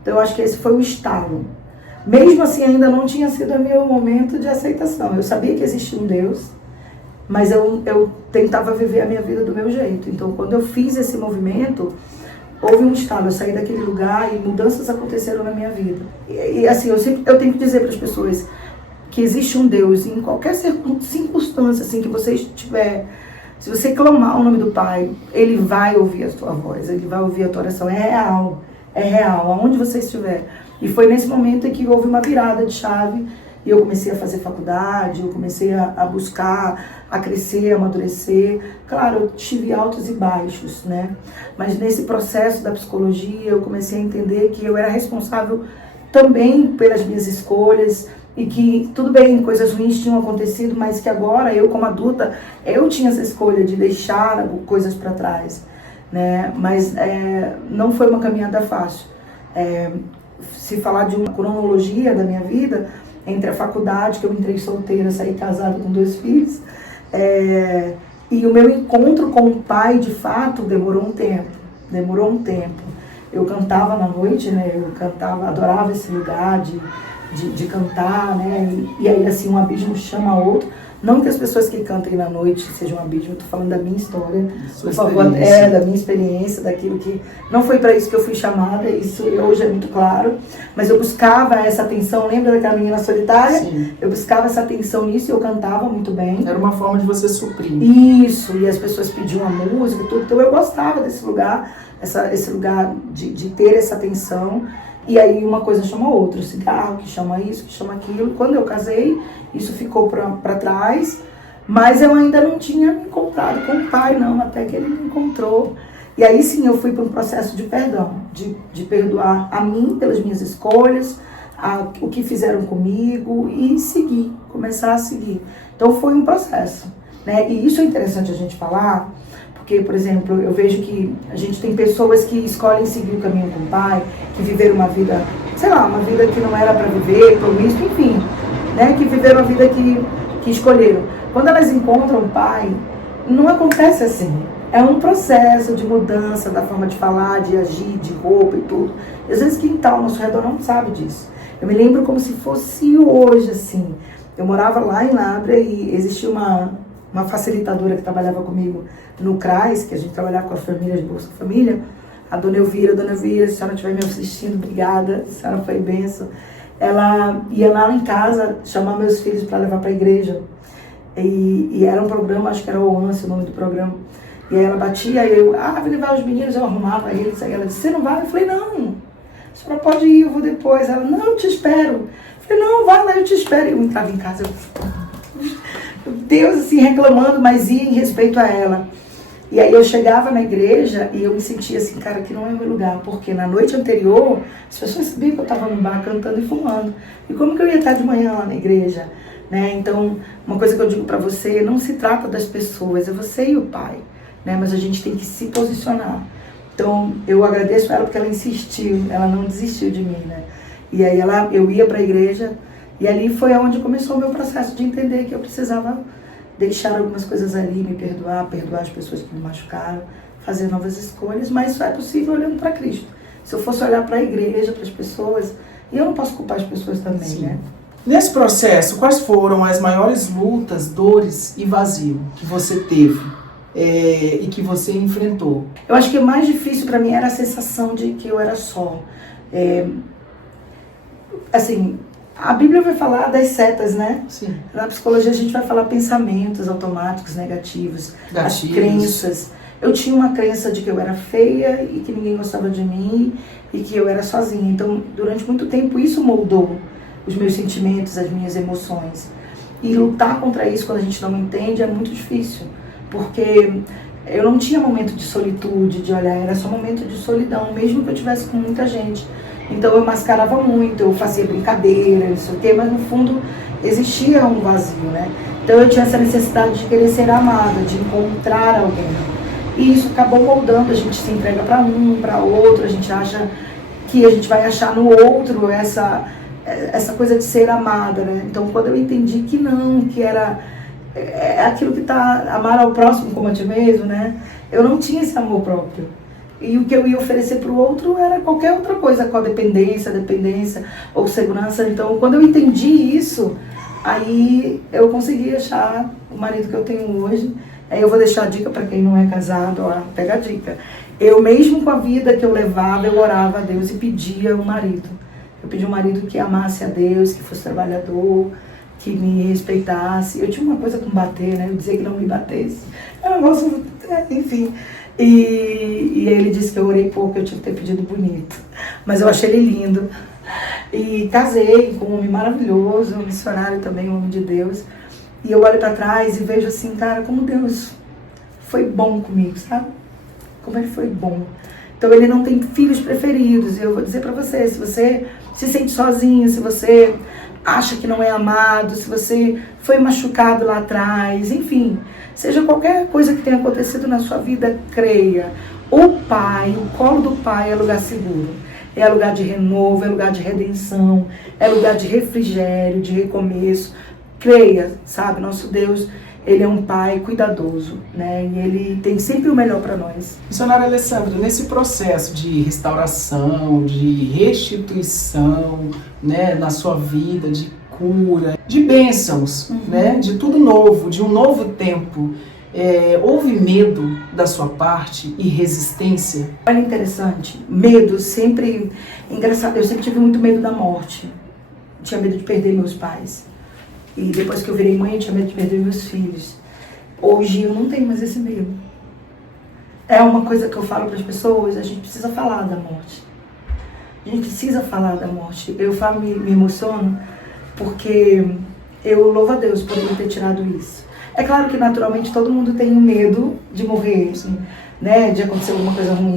Então, eu acho que esse foi o estalo. Mesmo assim, ainda não tinha sido o meu momento de aceitação. Eu sabia que existia um Deus, mas eu tentava viver a minha vida do meu jeito. Então, quando eu fiz esse movimento, houve um estalo, eu saí daquele lugar e mudanças aconteceram na minha vida. E assim, eu tenho que dizer para as pessoas que existe um Deus em qualquer circunstância assim, que você estiver, se você clamar o nome do Pai, Ele vai ouvir a sua voz, Ele vai ouvir a tua oração, é real. é real, aonde você estiver. E foi nesse momento em que houve uma virada de chave e eu comecei a fazer faculdade, eu comecei a buscar, a crescer, a amadurecer. Claro, eu tive altos e baixos, né? Mas nesse processo da psicologia eu comecei a entender que eu era responsável também pelas minhas escolhas e que, tudo bem, coisas ruins tinham acontecido, mas que agora eu, como adulta, eu tinha essa escolha de deixar coisas para trás, né? Mas não foi uma caminhada fácil. Se falar de uma cronologia da minha vida, entre a faculdade, que eu entrei solteira, saí casada com 2 filhos, e o meu encontro com o pai, de fato, demorou um tempo. Eu cantava na noite, né? Eu cantava, adorava esse lugar de cantar, né? E aí, assim, um abismo chama outro. Não que as pessoas que cantem na noite sejam um abismo, eu tô falando da minha história, por favor, da minha experiência, daquilo que... Não foi para isso que eu fui chamada, isso hoje é muito claro, mas eu buscava essa atenção, lembra daquela menina solitária? Sim. Eu buscava essa atenção nisso e eu cantava muito bem. Era uma forma de você suprir. Isso, e as pessoas pediam a música e tudo, então eu gostava desse lugar, esse lugar de ter essa atenção. E aí uma coisa chama a outra, o cigarro que chama isso, que chama aquilo. Quando eu casei, isso ficou para trás, mas eu ainda não tinha me encontrado com o pai, não, até que ele me encontrou. E aí sim eu fui para um processo de perdão, de perdoar a mim pelas minhas escolhas, o que fizeram comigo e seguir, começar a seguir. Então foi um processo, né? E isso é interessante a gente falar, porque, por exemplo, eu vejo que a gente tem pessoas que escolhem seguir o caminho com o pai, que viveram uma vida, sei lá, uma vida que não era para viver, promíscua, enfim, né? Que viveram a vida que escolheram. Quando elas encontram o pai, não acontece assim. É um processo de mudança da forma de falar, de agir, de roupa e tudo. E às vezes quem está ao nosso redor não sabe disso. Eu me lembro como se fosse hoje, assim. Eu morava lá em Ladra e existia uma facilitadora que trabalhava comigo no CRAS, que a gente trabalhava com as famílias de Bolsa Família, a Dona Elvira, se a senhora estiver me assistindo, obrigada, a senhora foi bênção. Ela ia lá em casa chamar meus filhos para levar para a igreja. E era um programa, acho que era o OANSE, o nome do programa. E aí ela batia, e eu, vou levar os meninos, eu arrumava eles. Aí ela disse, você não vai? Eu falei, não, a senhora pode ir, eu vou depois. Ela, não, eu te espero. Eu falei, não, vai lá, eu te espero. Eu entrava em casa, Deus, assim, reclamando, mas ia em respeito a ela. E aí eu chegava na igreja e eu me sentia assim, cara, aqui não é o meu lugar, porque na noite anterior as pessoas sabiam que eu estava no bar cantando e fumando. E como que eu ia estar de manhã lá na igreja? Né? Então, uma coisa que eu digo para você, não se trata das pessoas, é você e o pai, né? Mas a gente tem que se posicionar. Então, eu agradeço a ela porque ela insistiu, ela não desistiu de mim, né? E aí eu ia para a igreja e ali foi onde começou o meu processo de entender que eu precisava deixar algumas coisas ali, me perdoar as pessoas que me machucaram, fazer novas escolhas, mas isso é possível olhando para Cristo. Se eu fosse olhar para a igreja, para as pessoas, e eu não posso culpar as pessoas também, sim, né? Nesse processo, quais foram as maiores lutas, dores e vazio que você teve e que você enfrentou? Eu acho que o mais difícil para mim era a sensação de que eu era só. Assim, a Bíblia vai falar das setas, né? Sim. Na psicologia a gente vai falar pensamentos automáticos, negativos, as crenças. Eu tinha uma crença de que eu era feia e que ninguém gostava de mim e que eu era sozinha. Então, durante muito tempo, isso moldou os meus sentimentos, as minhas emoções. E lutar contra isso, quando a gente não entende, é muito difícil. Porque eu não tinha momento de solitude, de olhar, era só momento de solidão, mesmo que eu estivesse com muita gente. Então eu mascarava muito, eu fazia brincadeira, não sei o quê, mas no fundo existia um vazio, né? Então eu tinha essa necessidade de querer ser amada, de encontrar alguém. E isso acabou moldando, a gente se entrega para um, para outro, a gente acha que a gente vai achar no outro essa coisa de ser amada, né? Então quando eu entendi que não, que era aquilo que tá, amar ao próximo como a ti mesmo, né? Eu não tinha esse amor próprio. E o que eu ia oferecer para o outro era qualquer outra coisa, codependência, dependência ou segurança. Então, quando eu entendi isso, aí eu consegui achar o marido que eu tenho hoje. Aí eu vou deixar a dica para quem não é casado, ó, pega a dica. Eu mesmo com a vida que eu levava, eu orava a Deus e pedia um marido. Eu pedi um marido que amasse a Deus, que fosse trabalhador, que me respeitasse. Eu tinha uma coisa com bater, né? Eu dizia que não me batesse. É um negócio, enfim... E ele disse que eu orei pouco, eu tinha que ter pedido bonito. Mas eu achei ele lindo. E casei com um homem maravilhoso, um missionário também, um homem de Deus. E eu olho para trás e vejo assim, cara, como Deus foi bom comigo, sabe? Como ele foi bom. Então ele não tem filhos preferidos. E eu vou dizer para você, se você se sente sozinho, se você acha que não é amado, se você foi machucado lá atrás, enfim, seja qualquer coisa que tenha acontecido na sua vida, creia. O Pai, o colo do Pai é lugar seguro. É lugar de renovo, é lugar de redenção, é lugar de refrigério, de recomeço. Creia, sabe? Nosso Deus, Ele é um Pai cuidadoso, né? E Ele tem sempre o melhor para nós. Missionária Alessandra, nesse processo de restauração, de restituição, né, na sua vida, de cura, de bênçãos, né, de tudo novo, de um novo tempo, houve medo da sua parte e resistência? Olha, interessante, medo sempre, engraçado, eu sempre tive muito medo da morte, tinha medo de perder meus pais, e depois que eu virei mãe eu tinha medo de perder meus filhos. Hoje eu não tenho mais esse medo. É uma coisa que eu falo para as pessoas, a gente precisa falar da morte, a gente precisa falar da morte. Eu falo, me emociono, porque eu louvo a Deus por Ele ter tirado isso. É claro que naturalmente todo mundo tem um medo de morrer, assim, né, de acontecer alguma coisa ruim.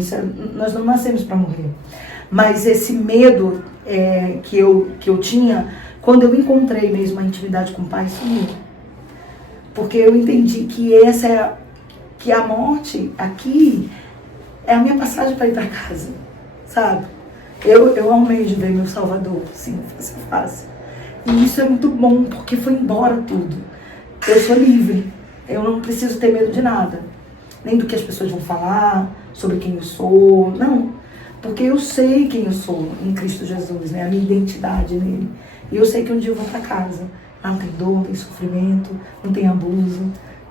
Nós não nascemos para morrer. Mas esse medo que eu tinha, quando eu encontrei mesmo a intimidade com o Pai, sumiu. Porque eu entendi que que a morte aqui é a minha passagem para ir para casa, sabe? Eu almejo ver meu Salvador, assim, fácil. E isso é muito bom, porque foi embora tudo. Eu sou livre, eu não preciso ter medo de nada, nem do que as pessoas vão falar, sobre quem eu sou, não. Porque eu sei quem eu sou em Cristo Jesus, né? A minha identidade nele. E eu sei que um dia eu vou para casa. Não tem dor, não tem sofrimento, não tem abuso,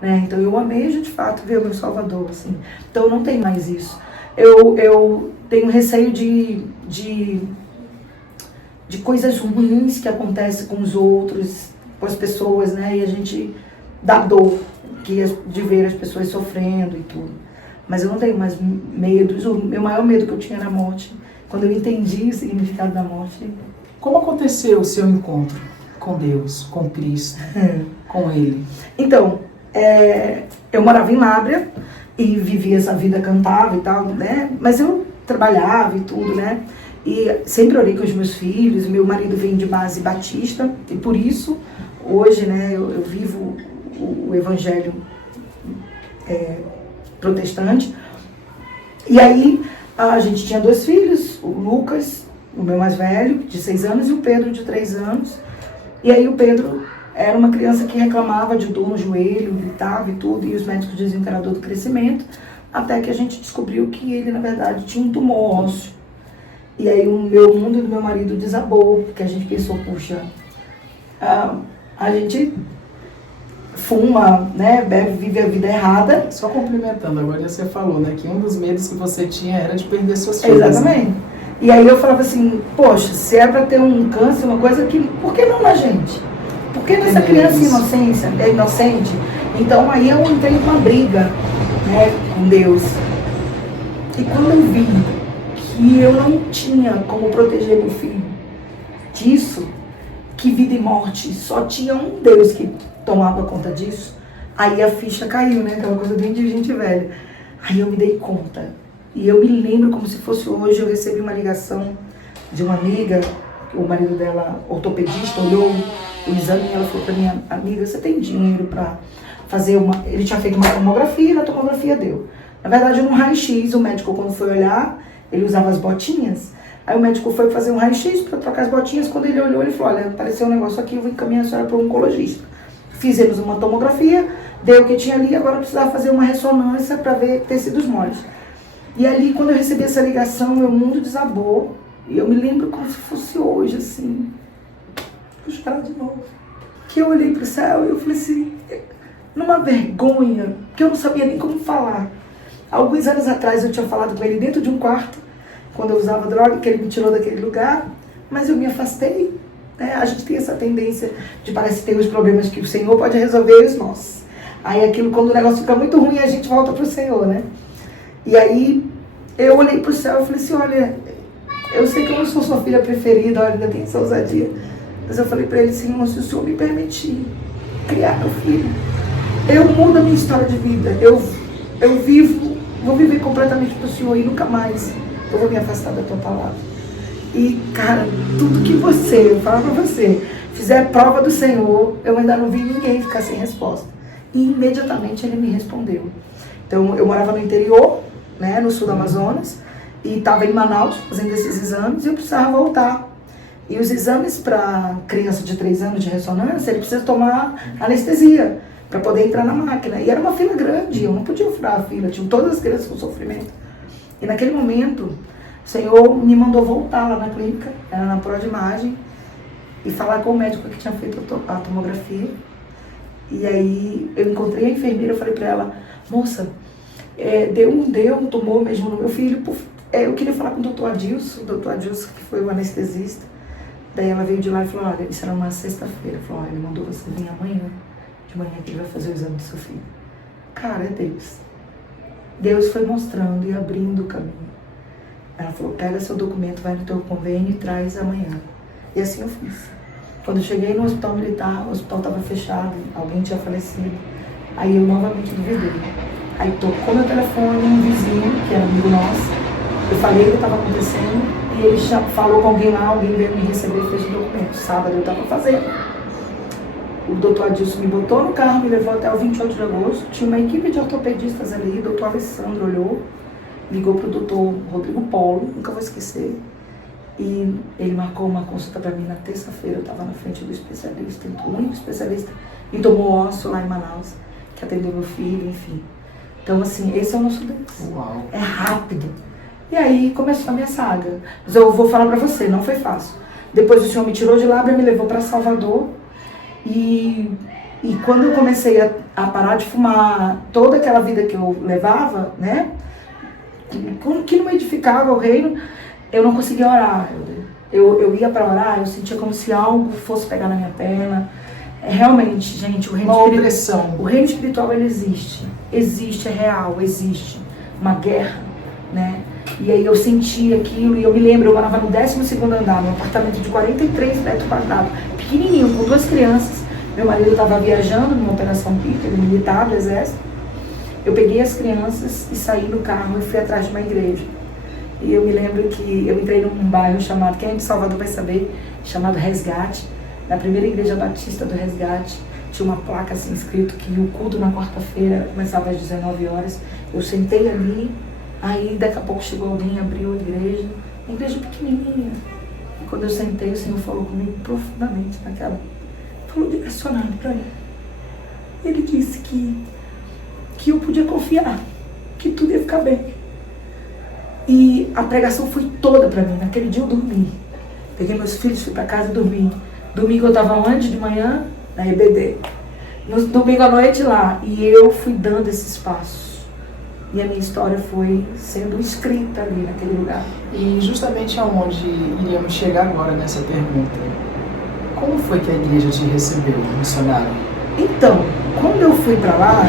né? Então eu amejo de fato ver o meu Salvador, assim. Então eu não tenho mais isso. Eu tenho receio de coisas ruins que acontecem com os outros, com as pessoas, né? E a gente dá dor de ver as pessoas sofrendo e tudo. Mas eu não tenho mais medo. O meu maior medo que eu tinha era a morte. Quando eu entendi o significado da morte. Como aconteceu o seu encontro com Deus, com Cristo, com Ele? Então, eu morava em Lábrea e vivia essa vida, cantava e tal, né? Mas eu trabalhava e tudo, né? E sempre orei com os meus filhos. Meu marido vem de base batista e por isso hoje, né, eu vivo o evangelho protestante. E aí a gente tinha 2 filhos, o Lucas, o meu mais velho, de 6 anos, e o Pedro, de 3 anos. E aí o Pedro era uma criança que reclamava de dor no joelho, gritava e tudo, e os médicos diziam que era dor do crescimento, até que a gente descobriu que ele, na verdade, tinha um tumor ósseo. E aí o meu mundo e do meu marido desabou, porque a gente pensou, puxa, a gente fuma, né, bebe, vive a vida errada. Só complementando, agora você falou, né, que um dos medos que você tinha era de perder seus filhos. Exatamente. Né? E aí eu falava assim, poxa, se é pra ter um câncer, uma coisa que, por que não na gente? Por que nessa criança inocente? Então aí eu entrei numa briga, né, com Deus. E quando eu vi que eu não tinha como proteger meu filho disso, que vida e morte só tinha um Deus que tomava conta disso, aí a ficha caiu, né? Aquela coisa bem de gente velha. Aí eu me dei conta. E eu me lembro como se fosse hoje, eu recebi uma ligação de uma amiga, o marido dela, ortopedista, olhou o exame e ela falou pra minha amiga, você tem dinheiro pra fazer uma... Ele tinha feito uma tomografia e na tomografia deu. Na verdade, no raio-x, o médico, quando foi olhar, ele usava as botinhas. Aí o médico foi fazer um raio-x para trocar as botinhas. Quando ele olhou, ele falou, olha, apareceu um negócio aqui, eu vou encaminhar a senhora para um oncologista. Fizemos uma tomografia, deu o que tinha ali, agora precisava fazer uma ressonância para ver tecidos moles. E ali, quando eu recebi essa ligação, meu mundo desabou. E eu me lembro como se fosse hoje, assim. Vou chorar de novo. Que eu olhei pro céu e eu falei assim, numa vergonha, que eu não sabia nem como falar. Alguns anos atrás eu tinha falado com ele dentro de um quarto, quando eu usava droga, que ele me tirou daquele lugar, mas eu me afastei. Né? A gente tem essa tendência de parece ter os problemas que o Senhor pode resolver e os nossos. Aí aquilo, quando o negócio fica muito ruim, a gente volta pro Senhor, né? E aí eu olhei pro céu e falei assim, olha, eu sei que eu não sou sua filha preferida, olha, ainda tem essa ousadia. Mas eu falei pra ele, Senhor, se o Senhor me permitir criar meu filho, eu mudo a minha história de vida. Eu vou viver completamente pro Senhor e nunca mais eu vou me afastar da tua palavra. E, cara, tudo que você, eu falo pra você, fizer prova do Senhor, eu ainda não vi ninguém ficar sem resposta. E imediatamente ele me respondeu. Então, eu morava no interior, né, no sul do Amazonas, e estava em Manaus fazendo esses exames e eu precisava voltar. E os exames para criança de 3 anos de ressonância, ele precisa tomar anestesia para poder entrar na máquina. E era uma fila grande, eu não podia furar a fila, tinham todas as crianças com sofrimento. E naquele momento, o Senhor me mandou voltar lá na clínica, era na prova de imagem, e falar com o médico que tinha feito a tomografia. E aí eu encontrei a enfermeira, eu falei para ela, moça, deu um tumor mesmo no meu filho, eu queria falar com o doutor Adilson, que foi o anestesista. Daí ela veio de lá e falou, olha, isso era uma sexta-feira, falou, olha, ele mandou você vir amanhã, de manhã que ele vai fazer o exame do seu filho. Cara, é Deus. Deus foi mostrando e abrindo o caminho. Ela falou, pega seu documento, vai no teu convênio e traz amanhã. E assim eu fiz. Quando eu cheguei no hospital militar, o hospital estava fechado, alguém tinha falecido. Aí eu novamente duvidei. Aí tocou meu telefone, um vizinho, que era amigo nosso, eu falei o que estava acontecendo, e ele já falou com alguém lá, alguém veio me receber e fez o documento. Sábado eu estava fazendo. O doutor Adilson me botou no carro, me levou até o 28 de agosto. Tinha uma equipe de ortopedistas ali, o doutor Alessandro olhou, ligou para o doutor Rodrigo Polo, nunca vou esquecer. E ele marcou uma consulta para mim na terça-feira, eu estava na frente do especialista, o único especialista em tumor ósseo lá em Manaus, que atendeu meu filho, enfim. Então, assim, esse é o nosso Deus. Uau. É rápido. E aí começou a minha saga. Mas eu vou falar para você, não foi fácil. Depois o Senhor me tirou de Lábrea, me levou para Salvador. E quando eu comecei a parar de fumar, toda aquela vida que eu levava, né, que não edificava o reino, eu não conseguia orar. Eu ia para orar, eu sentia como se algo fosse pegar na minha perna. Realmente, gente, o reino espiritual ele existe, é real, existe uma guerra, né? E aí eu senti aquilo, e eu me lembro, eu morava no 12º andar, num apartamento de 43 metros quadrados, pequenininho, com 2 crianças. Meu marido estava viajando numa operação Peter, militar do exército. Eu peguei as crianças e saí no carro e fui atrás de uma igreja. E eu me lembro que eu entrei num bairro chamado, quem é de Salvador vai saber, chamado Resgate. Na primeira igreja batista do Resgate, tinha uma placa assim escrito que o culto na quarta-feira começava às 19 horas. Eu sentei ali, aí daqui a pouco chegou alguém, abriu a igreja, uma igreja pequenininha. E quando eu sentei, o Senhor falou comigo profundamente naquela, falou direcionado para mim. Ele disse que eu podia confiar, que tudo ia ficar bem. E a pregação foi toda para mim. Naquele dia eu dormi. Peguei meus filhos, fui para casa e dormi. Domingo eu estava onde? De manhã? Na EBD. No domingo à noite lá. E eu fui dando esses passos. E a minha história foi sendo escrita ali naquele lugar. E justamente aonde iríamos chegar agora nessa pergunta. Como foi que a igreja te recebeu, missionário? Então, quando eu fui para lá,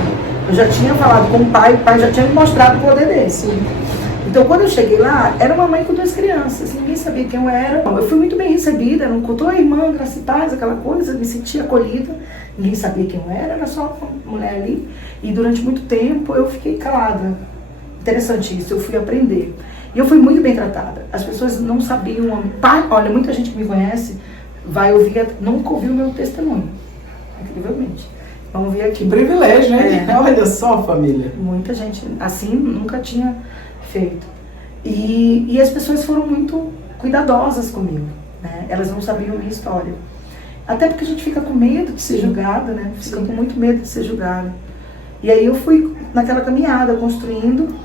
eu já tinha falado com o pai já tinha me mostrado o poder dele. Sim. Então, quando eu cheguei lá, era uma mãe com 2 crianças, ninguém sabia quem eu era. Eu fui muito bem recebida, não contou a irmã, graça e paz, aquela coisa, me sentia acolhida. Ninguém sabia quem eu era só uma mulher ali. E durante muito tempo eu fiquei calada. Interessante isso, eu fui aprender. E eu fui muito bem tratada. As pessoas não sabiam, olha, muita gente que me conhece vai ouvir, nunca ouviu o meu testemunho, incrivelmente. Vamos ver aqui. Que privilégio, né? Olha só, família. Muita gente assim nunca tinha feito. E as pessoas foram muito cuidadosas comigo, né? Elas não sabiam a minha história. Até porque a gente fica com medo de ser julgada, né? Fica com muito medo de ser julgada. E aí eu fui naquela caminhada, construindo,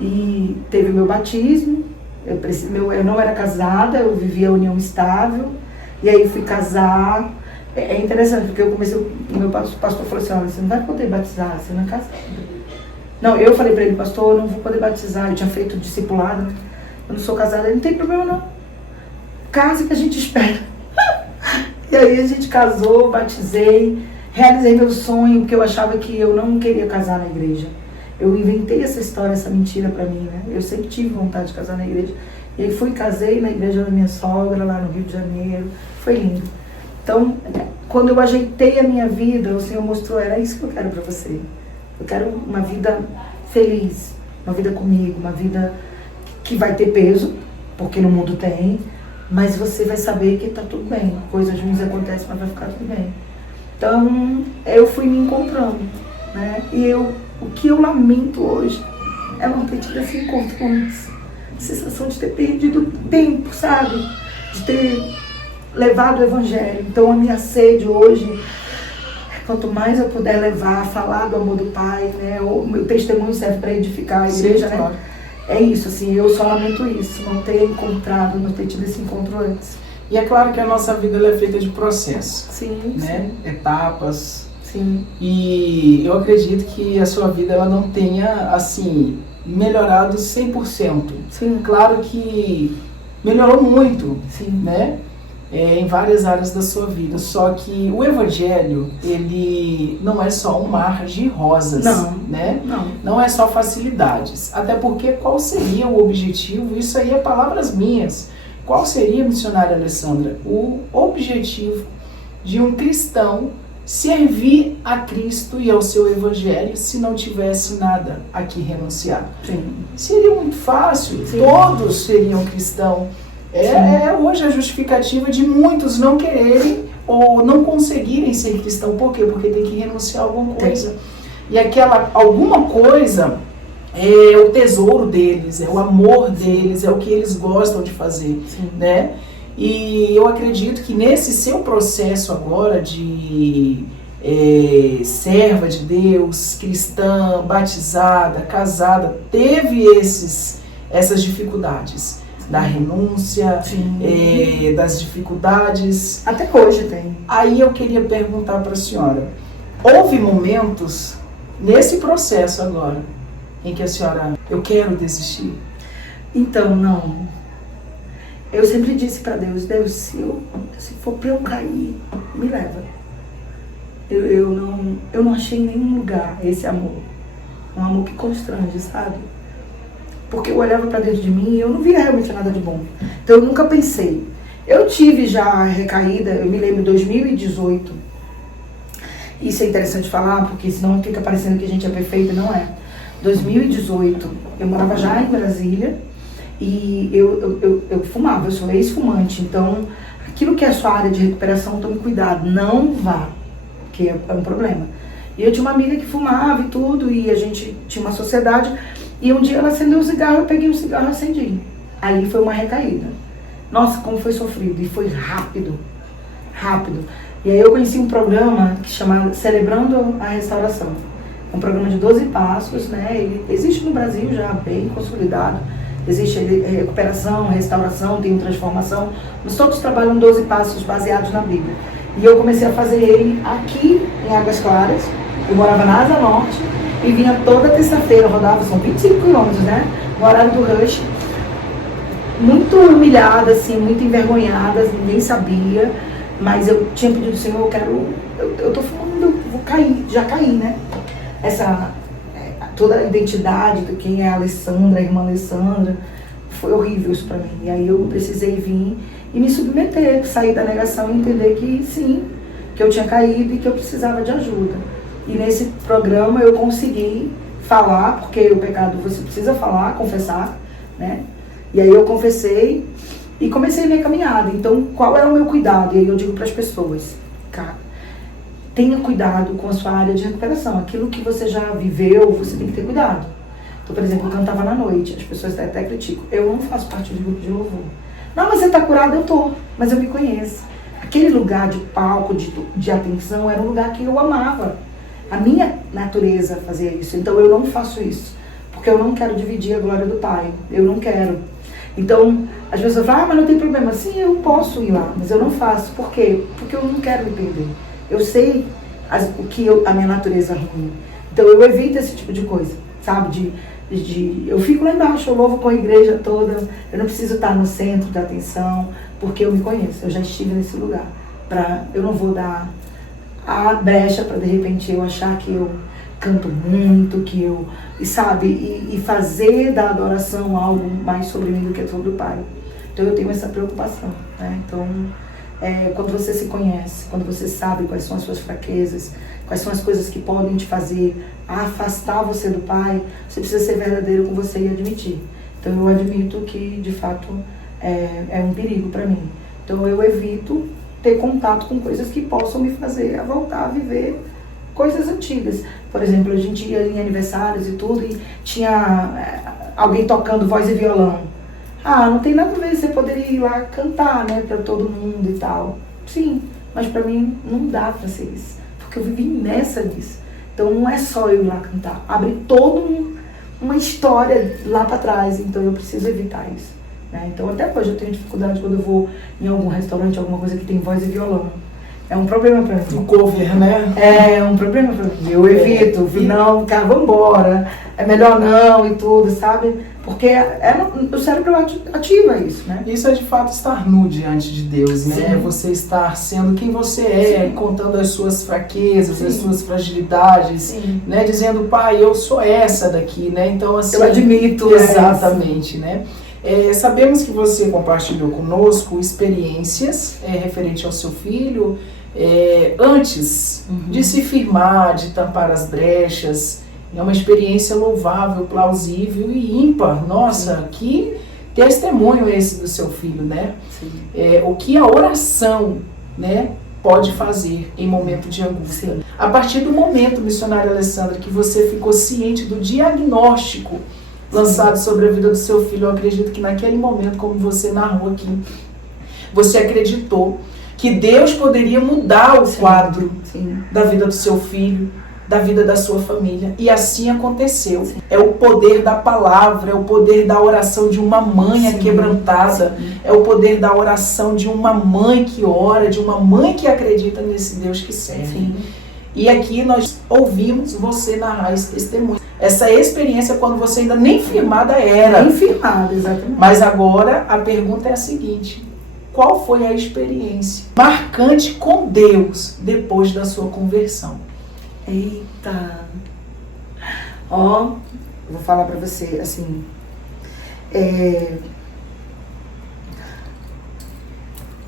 e teve meu batismo, eu não era casada, eu vivia a união estável, e aí fui casar. É interessante, porque eu comecei, o meu pastor falou assim, olha, você não vai poder batizar, você não é casada. Não, eu falei pra ele, pastor, eu não vou poder batizar, eu tinha feito discipulado, eu não sou casada, ele não tem problema não. Casa que a gente espera. E aí a gente casou, batizei, realizei meu sonho, porque eu achava que eu não queria casar na igreja. Eu inventei essa história, essa mentira pra mim, né? Eu sempre tive vontade de casar na igreja. E aí casei na igreja da minha sogra, lá no Rio de Janeiro. Foi lindo. Então, quando eu ajeitei a minha vida, o Senhor mostrou, era isso que eu quero pra você. Eu quero uma vida feliz, uma vida comigo, uma vida que vai ter peso, porque no mundo tem, mas você vai saber que tá tudo bem. Coisas ruins acontecem, mas vai ficar tudo bem. Então, eu fui me encontrando, né? E o que eu lamento hoje é não ter tido esse encontro antes. A sensação de ter perdido tempo, sabe? De ter levado o evangelho. Então, a minha sede hoje, quanto mais eu puder levar, falar do amor do Pai, né? O meu testemunho serve para edificar a igreja, né? Claro. É isso, assim, eu só lamento isso, não ter encontrado, não ter tido esse encontro antes. E é claro que a nossa vida ela é feita de processos, Sim, né? sim. Etapas. Sim. E eu acredito que a sua vida ela não tenha, assim, melhorado 100%. Sim. Claro que melhorou muito, Sim. né? Em várias áreas da sua vida. Só que o Evangelho, ele não é só um mar de rosas, Não. né? Não. Não é só facilidades. Até porque qual seria o objetivo? Isso aí é palavras minhas. Qual seria, missionária Alessandra, o objetivo de um cristão servir a Cristo e ao seu Evangelho se não tivesse nada a que renunciar? Sim. Seria muito fácil, Sim. todos seriam cristãos. É hoje a justificativa de muitos não quererem ou não conseguirem ser cristão. Por quê? Porque tem que renunciar a alguma coisa. E aquela alguma coisa é o tesouro deles, é o amor deles, é o que eles gostam de fazer, né? E eu acredito que nesse seu processo agora de serva de Deus, cristã, batizada, casada, teve essas dificuldades da renúncia, das dificuldades. Até hoje tem. Aí eu queria perguntar para a senhora, houve momentos nesse processo agora em que a senhora, eu quero desistir? Então, não. Eu sempre disse para Deus, se for para eu cair, me leva. Eu não achei em nenhum lugar esse amor. Um amor que constrange, sabe? Porque eu olhava para dentro de mim e eu não via realmente nada de bom. Então eu nunca pensei. Eu tive já a recaída, eu me lembro de 2018. Isso é interessante falar, porque senão fica parecendo que a gente é perfeita, não é. 2018, eu morava já em Brasília e eu fumava, eu sou ex-fumante. Então, aquilo que é a sua área de recuperação, tome cuidado, não vá, porque é um problema. E eu tinha uma amiga que fumava e tudo, e a gente tinha uma sociedade. E um dia ela acendeu um cigarro, eu peguei um cigarro e acendi. Aí foi uma recaída. Nossa, como foi sofrido. E foi rápido. Rápido. E aí eu conheci um programa que chama Celebrando a Restauração. É um programa de 12 passos, né? Ele existe no Brasil já bem consolidado. Existe recuperação, restauração, tem transformação. Mas todos trabalham 12 passos baseados na Bíblia. E eu comecei a fazer ele aqui em Águas Claras. Eu morava na Asa Norte. E vinha toda terça-feira, rodava, são 25 quilômetros, né? No horário do rush. Muito humilhada, assim, muito envergonhada, ninguém sabia. Mas eu tinha pedido, Senhor, eu tô fumando, eu vou cair, já caí, né? Toda a identidade de quem é a Alessandra, a irmã Alessandra, foi horrível isso pra mim. E aí eu precisei vir e me submeter, sair da negação e entender que sim, que eu tinha caído e que eu precisava de ajuda. E nesse programa eu consegui falar, porque o pecado você precisa falar, confessar, né? E aí eu confessei e comecei a minha caminhada. Então, qual é o meu cuidado? E aí eu digo para as pessoas, cara, tenha cuidado com a sua área de recuperação. Aquilo que você já viveu, você tem que ter cuidado. Então, por exemplo, eu cantava na noite, as pessoas até criticam. Eu não faço parte do grupo de louvor. Não, mas você está curado? Eu tô, mas eu me conheço. Aquele lugar de palco, de atenção, era um lugar que eu amava. A minha natureza fazia isso, então eu não faço isso, porque eu não quero dividir a glória do Pai, eu não quero. Então, as pessoas falam, mas não tem problema. Sim, eu posso ir lá, mas eu não faço. Por quê? Porque eu não quero me perder. Eu sei a minha natureza é ruim. Então eu evito esse tipo de coisa, sabe? Eu fico lá embaixo, eu louvo com a igreja toda, eu não preciso estar no centro da atenção, porque eu me conheço, eu já estive nesse lugar. Eu não vou dar a brecha para de repente eu achar que eu canto muito, e sabe, e fazer da adoração algo mais sobre mim do que sobre o Pai. Então eu tenho essa preocupação, né? Então, quando você se conhece, quando você sabe quais são as suas fraquezas, quais são as coisas que podem te fazer afastar você do Pai, você precisa ser verdadeiro com você e admitir. Então eu admito que, de fato, é um perigo para mim. Então eu evito ter contato com coisas que possam me fazer a voltar a viver coisas antigas. Por exemplo, a gente ia em aniversários e tudo, e tinha alguém tocando voz e violão. Não tem nada a ver, você poderia ir lá cantar, né, pra todo mundo e tal. Sim, mas pra mim não dá pra ser isso, porque eu vivi nessa disso. Então não é só eu ir lá cantar, abre toda uma história lá pra trás, então eu preciso evitar isso, né? Então até hoje eu tenho dificuldade quando eu vou em algum restaurante, alguma coisa que tem voz e violão. É um problema pra mim. O cover, né? É um problema pra mim. Eu evito, não, cara, vambora. É melhor não e tudo, sabe? Porque o cérebro ativa isso, né? Isso é de fato estar nu diante de Deus, né? Sim. Você estar sendo quem você é, sim, contando as suas fraquezas, sim, as suas fragilidades, sim, né? Dizendo, Pai, eu sou essa daqui, né? Então, assim, eu admito. Exatamente, né? Sabemos que você compartilhou conosco experiências referente ao seu filho, antes de se firmar, de tampar as brechas. É uma experiência louvável, plausível e ímpar. Nossa, sim, que testemunho esse do seu filho, né? O que a oração, né, pode fazer em momento de angústia. Sim. A partir do momento, missionária Alessandra, que você ficou ciente do diagnóstico, sim, lançado sobre a vida do seu filho, eu acredito que naquele momento, como você narrou aqui, você acreditou que Deus poderia mudar o, sim, quadro, sim, da vida do seu filho, da vida da sua família. E assim aconteceu. Sim. É o poder da palavra, é o poder da oração de uma mãe, sim, quebrantada, sim, é o poder da oração de uma mãe que ora, de uma mãe que acredita nesse Deus que serve. Sim. E aqui nós ouvimos você narrar esse testemunho. Essa experiência quando você ainda nem firmada era. Nem firmada, exatamente. Mas agora a pergunta é a seguinte: qual foi a experiência marcante com Deus depois da sua conversão? Eita! Vou falar pra você, assim,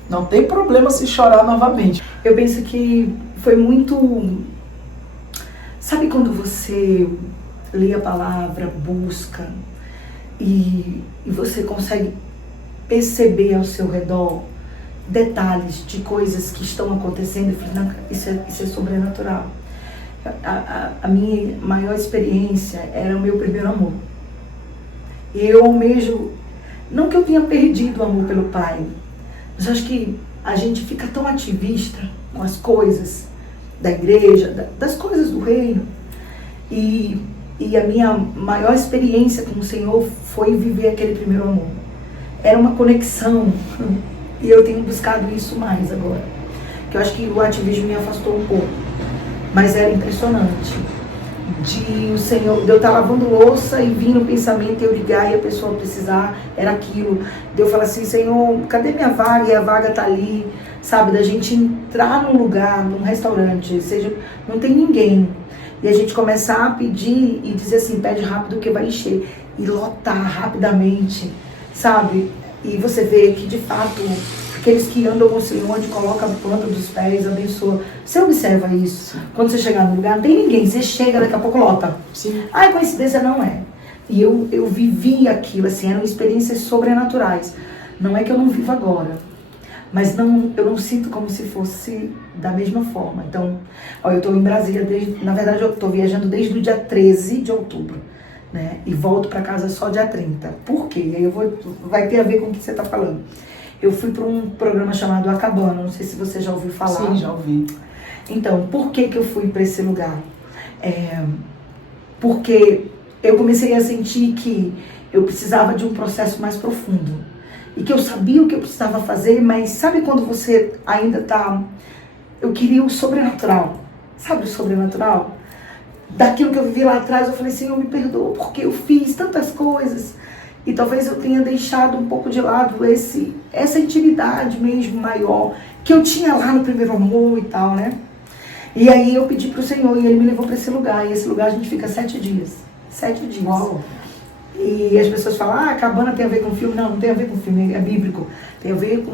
não tem problema se chorar novamente. Eu penso que foi muito... Sabe quando você lê a palavra, busca, e você consegue perceber ao seu redor detalhes de coisas que estão acontecendo e fala, isso é sobrenatural. A minha maior experiência era o meu primeiro amor. E eu almejo, não que eu tenha perdido o amor pelo Pai, mas acho que a gente fica tão ativista com as coisas da igreja, das coisas do reino. E a minha maior experiência com o Senhor foi viver aquele primeiro amor. Era uma conexão, e eu tenho buscado isso mais agora. Que eu acho que o ativismo me afastou um pouco. Mas era impressionante. De eu estar lavando louça e vir no pensamento, eu ligar e a pessoa precisar, era aquilo. De eu falar assim, Senhor, cadê minha vaga? E a vaga tá ali, sabe? Da gente entrar num lugar, num restaurante, seja, não tem ninguém. E a gente começar a pedir e dizer assim, pede rápido que vai encher. E lotar rapidamente, sabe? E você vê que, de fato, aqueles que andam com o Senhor, onde coloca a planta dos pés, abençoa. Você observa isso. Quando você chegar no lugar, não tem ninguém. Você chega, daqui a pouco lota. Sim. Coincidência não é. E eu vivi aquilo, assim, eram experiências sobrenaturais. Não é que eu não vivo agora, mas eu não sinto como se fosse da mesma forma. Então, eu estou em Brasília, na verdade eu estou viajando desde o dia 13 de outubro. Né? E volto para casa só dia 30. Por quê? Aí vai ter a ver com o que você está falando. Eu fui para um programa chamado Acabando, não sei se você já ouviu falar. Sim, já ouvi. Então, por que eu fui para esse lugar? Porque eu comecei a sentir que eu precisava de um processo mais profundo. E que eu sabia o que eu precisava fazer, mas sabe quando você ainda tá... Eu queria o sobrenatural. Sabe o sobrenatural? Daquilo que eu vivi lá atrás, eu falei, Senhor, me perdoa, porque eu fiz tantas coisas. E talvez eu tenha deixado um pouco de lado essa intimidade mesmo maior, que eu tinha lá no primeiro amor e tal, né? E aí eu pedi pro Senhor e Ele me levou para esse lugar. E esse lugar a gente fica 7 dias. 7 dias. Uau. E as pessoas falam, a cabana tem a ver com filme. Não, não tem a ver com filme, é bíblico. Tem a ver com...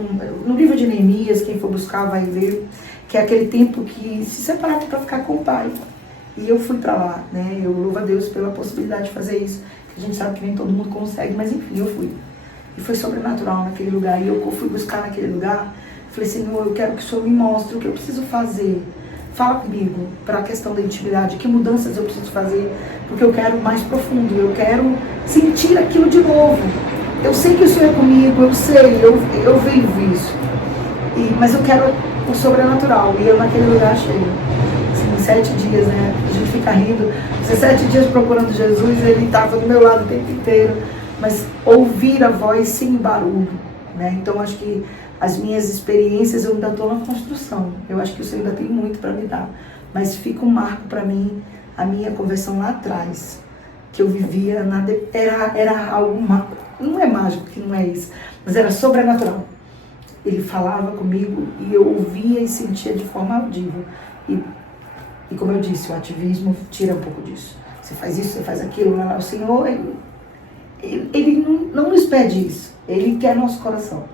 No livro de Neemias, quem for buscar vai ver, que é aquele tempo que se separava para ficar com o Pai. E eu fui para lá, né? Eu louvo a Deus pela possibilidade de fazer isso. A gente sabe que nem todo mundo consegue, mas enfim, eu fui. E foi sobrenatural naquele lugar. E eu fui buscar naquele lugar. Falei, Senhor, eu quero que o Senhor me mostre o que eu preciso fazer. Fala comigo para a questão da intimidade, que mudanças eu preciso fazer, porque eu quero mais profundo, eu quero sentir aquilo de novo. Eu sei que o Senhor é comigo, eu sei, eu vivo isso. Mas eu quero o sobrenatural. E eu naquele lugar achei. Assim, 7 dias, né? A gente fica rindo. 17 dias procurando Jesus, Ele estava do meu lado o tempo inteiro. Mas ouvir a voz sem barulho, né? Então acho que as minhas experiências eu ainda estou na construção. Eu acho que o Senhor ainda tem muito para me dar. Mas fica um marco para mim, a minha conversão lá atrás. Que eu vivia, era algo, não é mágico, que não é isso, mas era sobrenatural. Ele falava comigo e eu ouvia e sentia de forma audível. E como eu disse, o ativismo tira um pouco disso. Você faz isso, você faz aquilo. O Senhor, Ele não nos pede isso. Ele quer nosso coração.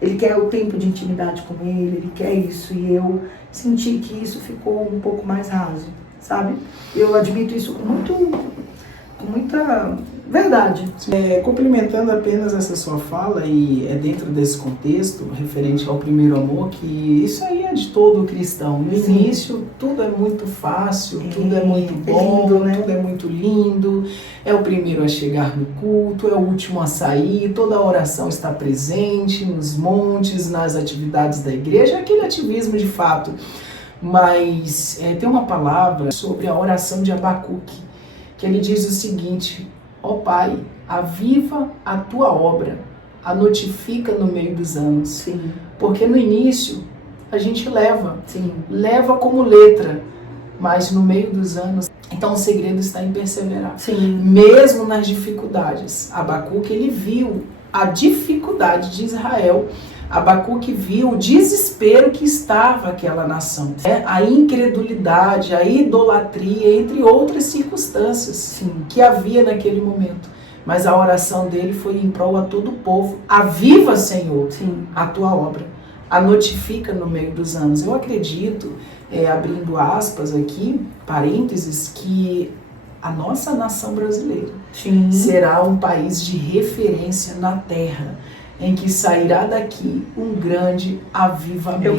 Ele quer o tempo de intimidade com Ele quer isso. E eu senti que isso ficou um pouco mais raso, sabe? Eu admito isso com muita verdade. Complementando apenas essa sua fala, e é dentro desse contexto, referente ao primeiro amor, que isso aí é de todo cristão. No início, tudo é muito fácil, tudo é muito bom, lindo, né? tudo é muito lindo. É o primeiro a chegar no culto, é o último a sair, toda a oração está presente, nos montes, nas atividades da igreja, aquele ativismo de fato. Mas tem uma palavra sobre a oração de Abacuque, que ele diz o seguinte: ó Pai, aviva a tua obra, a notifica no meio dos anos. Sim. Porque no início a gente leva como letra, mas no meio dos anos, então o segredo está em perseverar. Sim. Mesmo nas dificuldades. Abacuque, ele viu a dificuldade de Israel. Abacuque viu o desespero que estava aquela nação, a incredulidade, a idolatria, entre outras circunstâncias que havia naquele momento. Mas a oração dele foi em prol a todo o povo. Aviva, Senhor, a tua obra, a notifica no meio dos anos. Eu acredito, abrindo aspas aqui, parênteses, que a nossa nação brasileira será um país de referência na terra, em que sairá daqui um grande avivamento.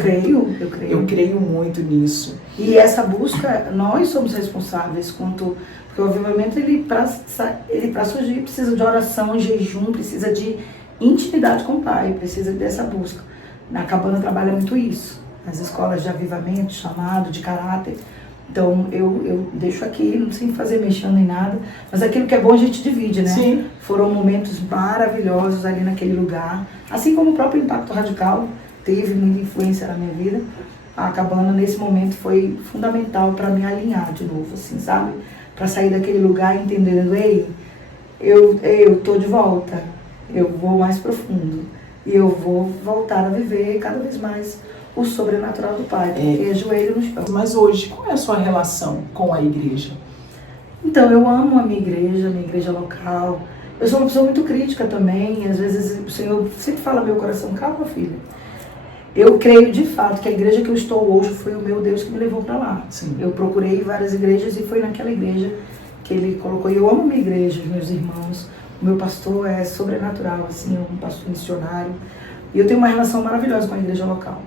Eu creio muito nisso. E essa busca, nós somos responsáveis quanto... Porque o avivamento, ele para surgir, precisa de oração, jejum, precisa de intimidade com o Pai, precisa dessa busca. Na Cabana trabalha muito isso. Nas escolas de avivamento, chamado, de caráter. Então, eu deixo aqui, não sei fazer mexendo em nada, mas aquilo que é bom a gente divide, né? Sim. Foram momentos maravilhosos ali naquele lugar. Assim como o próprio Impacto Radical teve muita influência na minha vida, a Cabana, nesse momento, foi fundamental para me alinhar de novo, assim, sabe? Para sair daquele lugar entendendo, ei, eu tô de volta, eu vou mais profundo. E eu vou voltar a viver cada vez mais o sobrenatural do Pai, porque é joelho no chão. Mas hoje, qual é a sua relação com a igreja? Então, eu amo a minha igreja local. Eu sou uma pessoa muito crítica também, às vezes o Senhor sempre fala no meu coração, calma, filha. Eu creio de fato que a igreja que eu estou hoje foi o meu Deus que me levou para lá. Sim. Eu procurei várias igrejas e foi naquela igreja que Ele colocou. Eu amo a minha igreja, os meus irmãos. O meu pastor é sobrenatural, assim, é um pastor missionário. E eu tenho uma relação maravilhosa com a igreja local.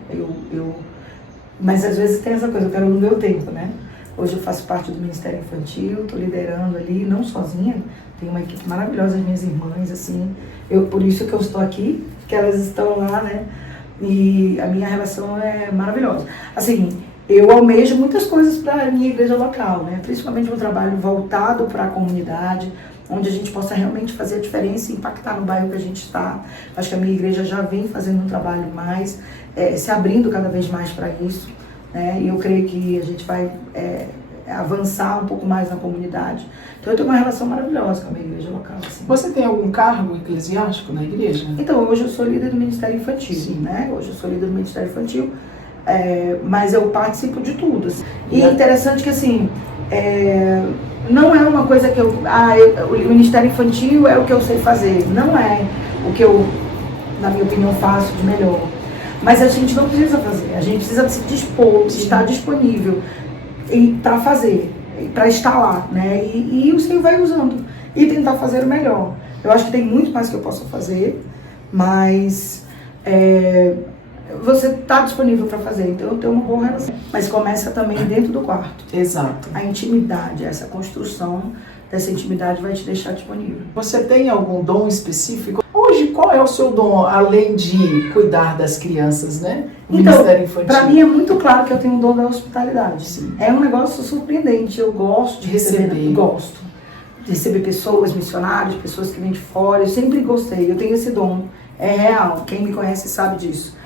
Mas às vezes tem essa coisa, eu quero no meu tempo, né? Hoje eu faço parte do Ministério Infantil, estou liderando ali, não sozinha, tenho uma equipe maravilhosa, as minhas irmãs, assim. Por isso que eu estou aqui, que elas estão lá, né? E a minha relação é maravilhosa. Assim, eu almejo muitas coisas para a minha igreja local, né? Principalmente um trabalho voltado para a comunidade, onde a gente possa realmente fazer a diferença e impactar no bairro que a gente está. Acho que a minha igreja já vem fazendo um trabalho mais, se abrindo cada vez mais para isso, né? E eu creio que a gente vai avançar um pouco mais na comunidade. Então eu tenho uma relação maravilhosa com a minha igreja local. Assim. Você tem algum cargo eclesiástico na igreja? Então, hoje eu sou líder do Ministério Infantil, né? Hoje eu sou líder do Ministério Infantil. mas eu participo de tudo. Assim. E é interessante que, assim, não é uma coisa que o Ministério Infantil é o que eu sei fazer. Não é o que eu, na minha opinião, faço de melhor. Mas a gente não precisa fazer. A gente precisa se dispor, estar disponível para fazer, para estar lá, né? E o Senhor vai usando e tentar fazer o melhor. Eu acho que tem muito mais que eu possa fazer, mas você está disponível para fazer, então eu tenho uma boa relação. Mas começa também dentro do quarto. Exato. A intimidade, essa construção dessa intimidade vai te deixar disponível. Você tem algum dom específico? Hoje, qual é o seu dom, além de cuidar das crianças, né? Ministério Infantil. Para mim é muito claro que eu tenho um dom da hospitalidade. Sim. É um negócio surpreendente. Eu gosto de receber. Gosto de receber pessoas, missionários, pessoas que vêm de fora. Eu sempre gostei. Eu tenho esse dom. É real. Quem me conhece sabe disso.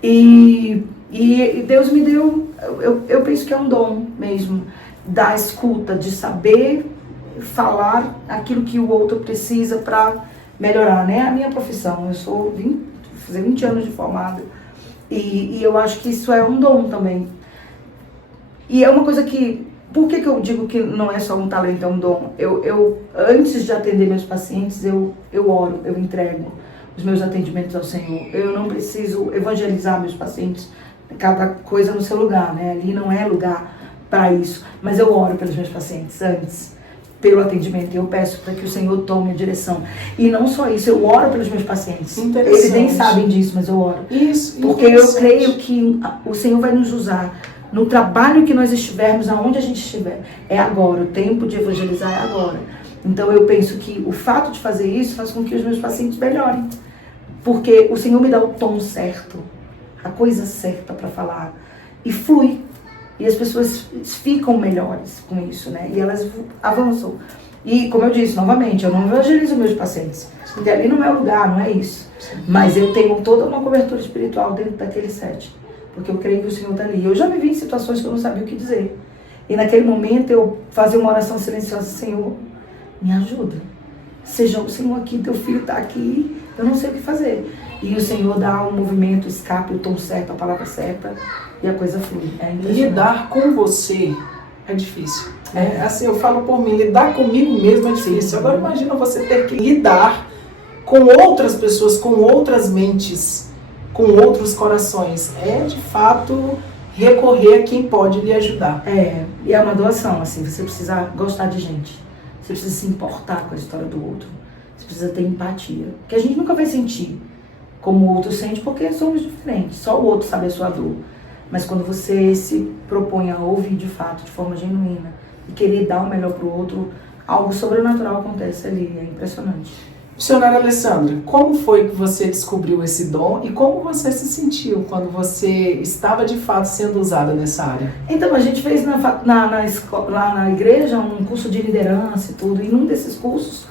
E Deus me deu, eu penso que é um dom mesmo, da escuta, de saber falar aquilo que o outro precisa para melhorar, né? A minha profissão, eu sou vou fazer 20 anos de formada e eu acho que isso é um dom também. E é uma coisa que, por que eu digo que não é só um talento, é um dom? Eu antes de atender meus pacientes, eu oro, eu entrego os meus atendimentos ao Senhor. Eu não preciso evangelizar meus pacientes, cada coisa no seu lugar, né? Ali não é lugar para isso. Mas eu oro pelos meus pacientes antes, pelo atendimento. Eu peço para que o Senhor tome a direção. E não só isso, eu oro pelos meus pacientes. Eles nem sabem disso, mas eu oro. Isso, porque eu creio que o Senhor vai nos usar no trabalho que nós estivermos, aonde a gente estiver. É agora, o tempo de evangelizar é agora. Então eu penso que o fato de fazer isso faz com que os meus pacientes melhorem. Porque o Senhor me dá o tom certo, a coisa certa para falar. E flui. E as pessoas ficam melhores com isso, né? E elas avançam. E, como eu disse, novamente, eu não evangelizo meus pacientes. Porque ali não é o lugar, não é isso. Mas eu tenho toda uma cobertura espiritual dentro daquele set. Porque eu creio que o Senhor está ali. Eu já me vi em situações que eu não sabia o que dizer. E naquele momento eu fazia uma oração silenciosa. Senhor, me ajuda. Seja o Senhor aqui, teu filho está aqui, eu não sei o que fazer. E o Senhor dá um movimento, escape, o tom certo, a palavra certa, e a coisa flui. Lidar com você é difícil. Assim, eu falo por mim, lidar comigo mesmo é difícil. Sim. Agora imagina você ter que lidar com outras pessoas, com outras mentes, com outros corações. É, de fato, recorrer a quem pode lhe ajudar. E é uma doação, assim, você precisa gostar de gente. Você precisa se importar com a história do outro. Você precisa ter empatia. Porque a gente nunca vai sentir como o outro sente, porque somos diferentes. Só o outro sabe a sua dor. Mas quando você se propõe a ouvir de fato, de forma genuína, e querer dar o melhor para o outro, algo sobrenatural acontece ali. É impressionante. Missionária Alessandra, como foi que você descobriu esse dom e como você se sentiu quando você estava de fato sendo usada nessa área? Então, a gente fez lá na igreja um curso de liderança e tudo, e num desses cursos,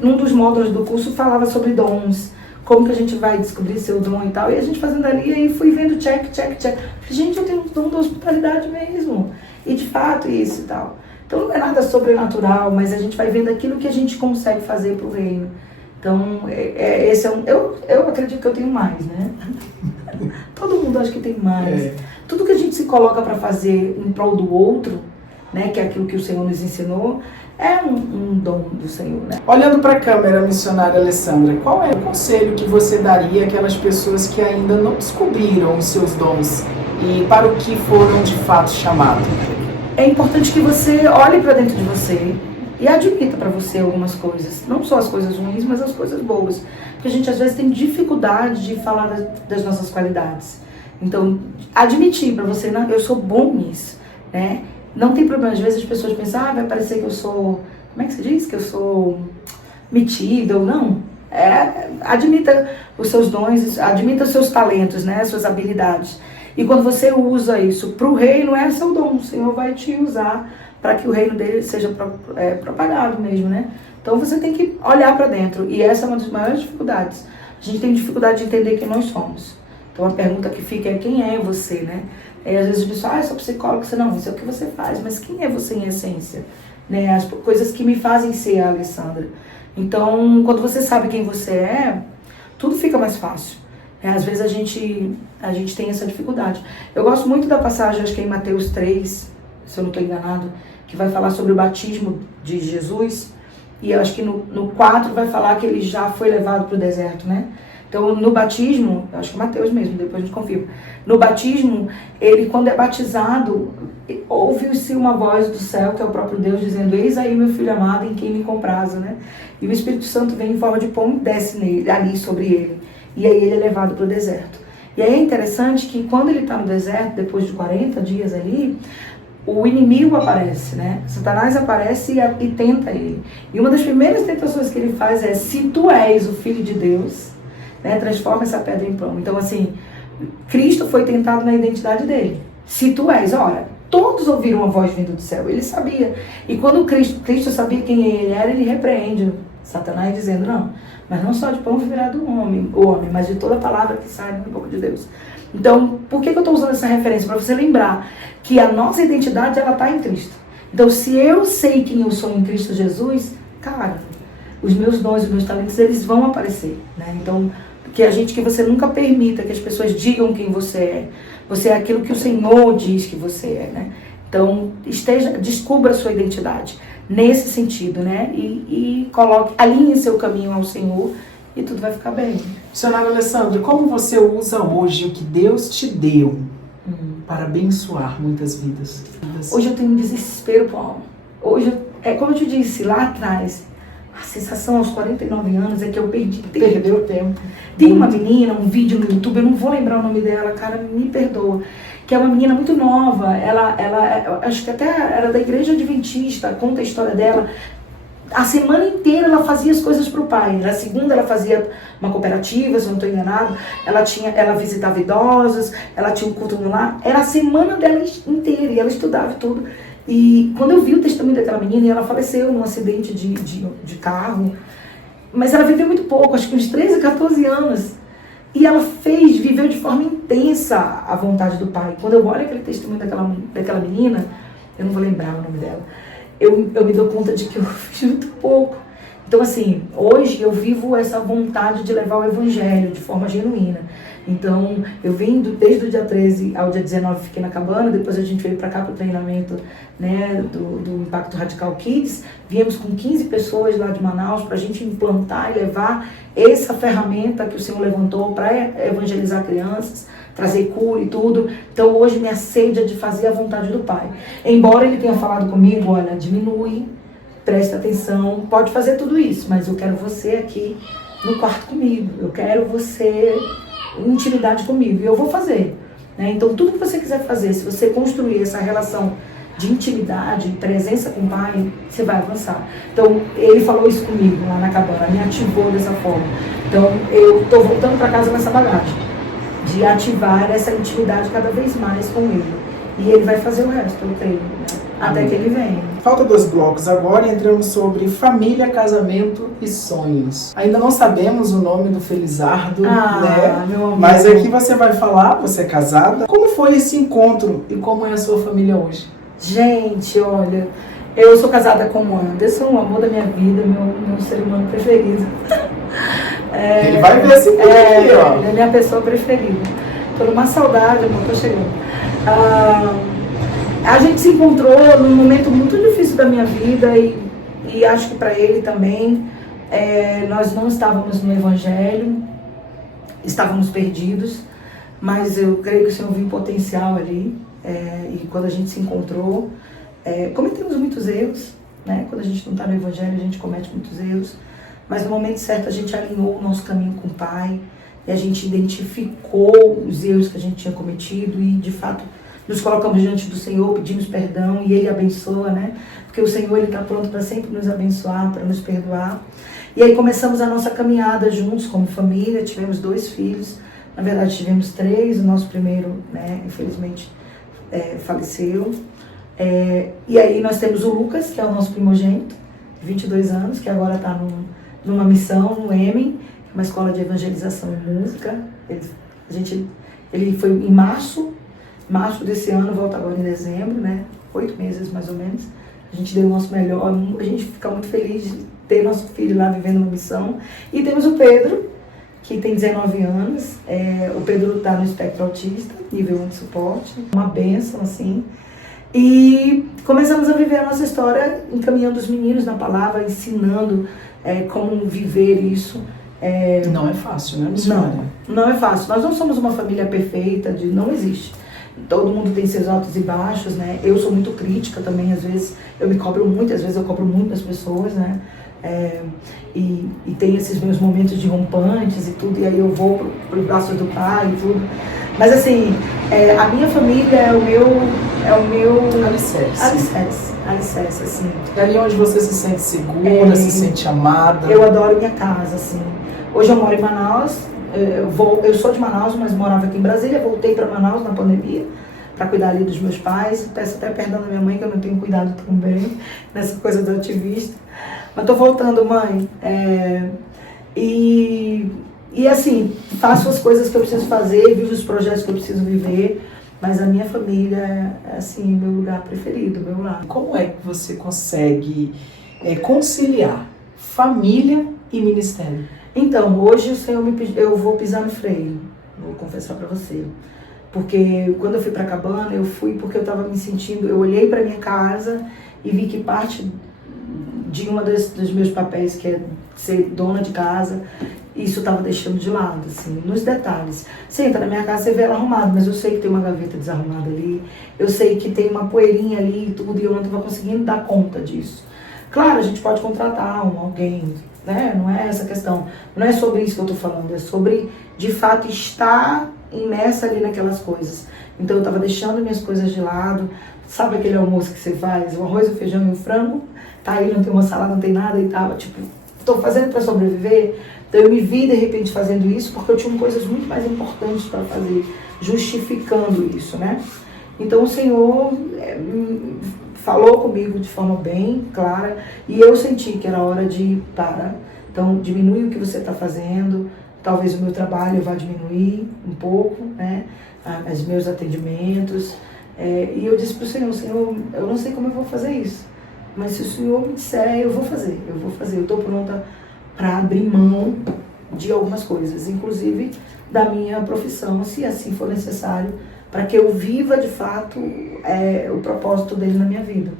num dos módulos do curso falava sobre dons, como que a gente vai descobrir seu dom e tal, e a gente fazendo ali, aí fui vendo check. Falei, gente, eu tenho um dom da hospitalidade mesmo, e de fato isso e tal. Então não é nada sobrenatural, mas a gente vai vendo aquilo que a gente consegue fazer para o reino. Então, esse eu acredito que eu tenho mais, né? Todo mundo acha que tem mais. Tudo que a gente se coloca para fazer em prol do outro, né, que é aquilo que o Senhor nos ensinou, é um dom do Senhor, né? Olhando para a câmera, missionária Alessandra, qual é o conselho que você daria àquelas pessoas que ainda não descobriram os seus dons e para o que foram de fato chamados? É importante que você olhe para dentro de você e admita para você algumas coisas. Não só as coisas ruins, mas as coisas boas. Porque a gente às vezes tem dificuldade de falar das nossas qualidades. Então, admitir para você, não, eu sou bom nisso, né? Não tem problema. Às vezes as pessoas pensam, vai parecer que eu sou... Como é que se diz? Que eu sou metida ou não. Admita os seus dons, admita os seus talentos, né? As suas habilidades. E quando você usa isso para o reino, é seu dom. O Senhor vai te usar para que o reino dele seja propagado mesmo, né? Então você tem que olhar para dentro. E essa é uma das maiores dificuldades. A gente tem dificuldade de entender quem nós somos. Então a pergunta que fica é quem é você, né? E às vezes a gente diz, eu sou psicólogo. Você não, isso é o que você faz. Mas quem é você em essência? Né? As coisas que me fazem ser a Alessandra. Então, quando você sabe quem você é, tudo fica mais fácil. Às vezes a gente tem essa dificuldade. Eu gosto muito da passagem, acho que é em Mateus 3, se eu não estou enganado, que vai falar sobre o batismo de Jesus. E eu acho que no 4 vai falar que ele já foi levado para o deserto, né? Então, no batismo, eu acho que é Mateus mesmo, depois a gente confirma. No batismo, ele, quando é batizado, ouve-se uma voz do céu, que é o próprio Deus, dizendo: eis aí meu filho amado, em quem me comprazo, né? E o Espírito Santo vem em forma de pão e desce nele, ali sobre ele. E aí ele é levado para o deserto. E aí é interessante que quando ele está no deserto, depois de 40 dias ali, o inimigo aparece, né? Satanás aparece e tenta ele. E uma das primeiras tentações que ele faz é: se tu és o Filho de Deus, né, transforma essa pedra em pão. Então, assim, Cristo foi tentado na identidade dele. Se tu és, ora, todos ouviram uma voz vindo do céu, ele sabia. E quando Cristo sabia quem ele era, ele repreende Satanás dizendo: não, mas não só de pão viverá o homem, mas de toda palavra que sai da boca de Deus. Então, por que eu estou usando essa referência? Para você lembrar que a nossa identidade, ela está em Cristo. Então, se eu sei quem eu sou em Cristo Jesus, cara, os meus dons e os meus talentos, eles vão aparecer, né? Então, que você nunca permita que as pessoas digam quem você é. Você é aquilo que o Senhor diz que você é, né? Então, descubra a sua identidade nesse sentido, né? E alinhe seu caminho ao Senhor e tudo vai ficar bem. Missionária Alessandra, como você usa hoje o que Deus te deu para abençoar muitas vidas? Hoje eu tenho um desespero, Paulo. Hoje, como eu te disse lá atrás, a sensação aos 49 anos é que eu perdi tempo. Perdeu tempo. Tem uma menina, um vídeo no YouTube, eu não vou lembrar o nome dela, cara, me perdoa, que é uma menina muito nova, ela acho que até era da igreja adventista, conta a história dela. A semana inteira ela fazia as coisas para o pai. Na segunda ela fazia uma cooperativa, se eu não estou enganado, ela visitava idosos, ela tinha um culto no lar, era a semana dela inteira, e ela estudava tudo. E quando eu vi o testemunho daquela menina, ela faleceu num acidente de carro, mas ela viveu muito pouco, acho que uns 13, 14 anos. E ela viveu de forma intensa a vontade do pai. Quando eu olho aquele testemunho daquela menina, eu não vou lembrar o nome dela, eu me dou conta de que eu fiz muito pouco. Então, assim, hoje eu vivo essa vontade de levar o evangelho de forma genuína. Então, eu vim desde o dia 13 ao dia 19, fiquei na cabana, depois a gente veio para cá para o treinamento, né, do Impacto Radical Kids. Viemos com 15 pessoas lá de Manaus para a gente implantar e levar essa ferramenta que o Senhor levantou para evangelizar crianças, trazer cura e tudo. Então, hoje minha sede é de fazer a vontade do Pai. Embora Ele tenha falado comigo: olha, diminui, presta atenção, pode fazer tudo isso, mas eu quero você aqui no quarto comigo, eu quero você em intimidade comigo, e eu vou fazer, né? Então, tudo que você quiser fazer, se você construir essa relação de intimidade, presença com o Pai, você vai avançar. Então, Ele falou isso comigo lá na cabana, me ativou dessa forma. Então, eu estou voltando para casa com essa bagagem, de ativar essa intimidade cada vez mais com Ele. E Ele vai fazer o resto, eu creio, né? Até que Ele venha. Falta 2 blocos agora, entramos sobre família, casamento e sonhos. Ainda não sabemos o nome do Felizardo, né? Meu amor. Mas aqui você vai falar, você é casada. Como foi esse encontro e como é a sua família hoje? Gente, olha, eu sou casada com o Anderson, o amor da minha vida, meu ser humano preferido. Ele vai ver esse vídeo aqui, ó. Ele é minha pessoa preferida. Tô numa saudade, amor, tô chegando. A gente se encontrou num momento muito difícil da minha vida e acho que para ele também. Nós não estávamos no Evangelho, estávamos perdidos, mas eu creio que o Senhor viu potencial ali. E quando a gente se encontrou, cometemos muitos erros, né? Quando a gente não está no Evangelho, a gente comete muitos erros, mas no momento certo a gente alinhou o nosso caminho com o Pai, e a gente identificou os erros que a gente tinha cometido e, de fato, nos colocamos diante do Senhor, pedimos perdão e Ele abençoa, né? Porque o Senhor está pronto para sempre nos abençoar, para nos perdoar. E aí começamos a nossa caminhada juntos como família, tivemos 2 filhos, na verdade tivemos 3, o nosso primeiro, né, infelizmente, faleceu. E aí nós temos o Lucas, que é o nosso primogênito, de 22 anos, que agora está numa missão no EMEN, uma escola de evangelização e música. Ele foi em março desse ano, volta agora em dezembro, né? 8 meses mais ou menos. A gente deu o nosso melhor, a gente fica muito feliz de ter nosso filho lá vivendo uma missão. E temos o Pedro, que tem 19 anos. O Pedro está no espectro autista, nível 1 de suporte, uma bênção, assim. E começamos a viver a nossa história encaminhando os meninos na palavra, ensinando como viver isso. Não é fácil, né, missionária? Não é fácil. Nós não somos uma família perfeita, não existe. Todo mundo tem seus altos e baixos, né? Eu sou muito crítica também, às vezes eu me cobro muito, às vezes eu cobro muito das pessoas, né? E tem esses meus momentos de rompantes e tudo, e aí eu vou pro braço do pai e tudo. Mas assim, a minha família é o meu alicerce, assim. É ali onde você se sente segura, se sente amada. Eu adoro minha casa, assim. Hoje eu moro em Manaus. Eu sou de Manaus, mas morava aqui em Brasília. Voltei para Manaus na pandemia para cuidar ali dos meus pais. Peço até perdão da minha mãe, que eu não tenho cuidado tão bem nessa coisa do ativista. Mas tô voltando, mãe. E assim, faço as coisas que eu preciso fazer, vivo os projetos que eu preciso viver. Mas a minha família é assim, meu lugar preferido, meu lar. Como é que você consegue conciliar família e ministério? Então, hoje o Senhor eu vou pisar no freio, vou confessar para você. Porque quando eu fui para Cabana, eu fui porque eu estava me sentindo, eu olhei para minha casa e vi que parte de uma dos meus papéis, que é ser dona de casa, isso estava deixando de lado, assim, nos detalhes. Você entra na minha casa, você vê ela arrumada, mas eu sei que tem uma gaveta desarrumada ali, eu sei que tem uma poeirinha ali e tudo, e eu não estava conseguindo dar conta disso. Claro, a gente pode contratar alguém, né? Não é essa questão, não é sobre isso que eu estou falando, é sobre, de fato, estar imersa ali naquelas coisas. Então eu estava deixando minhas coisas de lado. Sabe aquele almoço que você faz, o arroz, o feijão e o frango, tá aí, não tem uma salada, não tem nada, e tava tipo, estou fazendo para sobreviver. Então eu me vi de repente fazendo isso porque eu tinha coisas muito mais importantes para fazer, justificando isso, né? Então o Senhor falou comigo de forma bem clara e eu senti que era hora de parar. Então diminui o que você está fazendo, talvez o meu trabalho vá diminuir um pouco, né? Os meus atendimentos. E eu disse para o Senhor, eu não sei como eu vou fazer isso, mas se o Senhor me disser, eu vou fazer. Eu estou pronta para abrir mão de algumas coisas, inclusive da minha profissão, se assim for necessário, para que eu viva de fato o propósito dele na minha vida.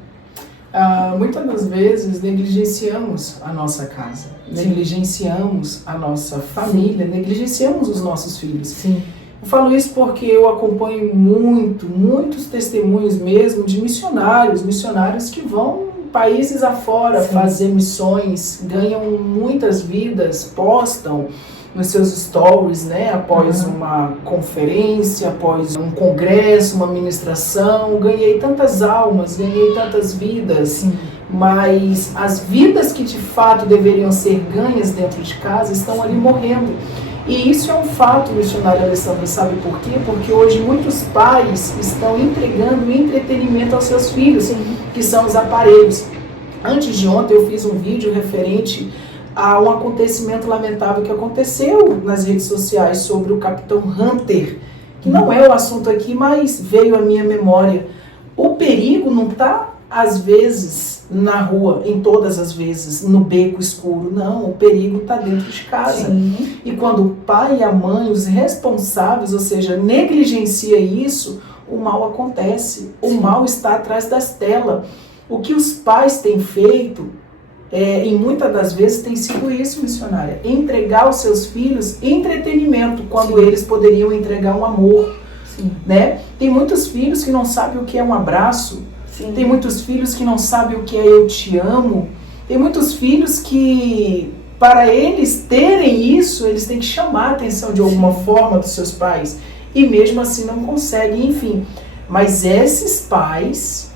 Muitas das vezes negligenciamos a nossa casa, Sim. negligenciamos a nossa família, Sim. negligenciamos os nossos filhos. Sim. Eu falo isso porque eu acompanho muitos testemunhos mesmo de missionários que vão países afora Sim. fazer missões, ganham muitas vidas, postam nos seus stories, né, após uma conferência, após um congresso, uma ministração, ganhei tantas almas, ganhei tantas vidas, Sim. mas as vidas que de fato deveriam ser ganhas dentro de casa estão ali morrendo. E isso é um fato, missionária Alessandra, sabe por quê? Porque hoje muitos pais estão entregando entretenimento aos seus filhos, Sim. que são os aparelhos. Antes de ontem eu fiz um vídeo referente a um acontecimento lamentável que aconteceu nas redes sociais sobre o Capitão Hunter, que não é o assunto aqui, mas veio à minha memória. O perigo não está, às vezes, na rua, em todas as vezes, no beco escuro. Não, o perigo está dentro de casa. Sim. E quando o pai e a mãe, os responsáveis, ou seja, negligencia isso, o mal acontece. O Sim. mal está atrás das telas. O que os pais têm feito, e muitas das vezes tem sido isso, missionária, entregar aos seus filhos entretenimento, quando Sim. eles poderiam entregar um amor. Sim. Né? Tem muitos filhos que não sabem o que é um abraço. Sim. Tem muitos filhos que não sabem o que é eu te amo. Tem muitos filhos que, para eles terem isso, eles têm que chamar a atenção de alguma Sim. forma dos seus pais. E mesmo assim não conseguem, enfim. Mas esses pais,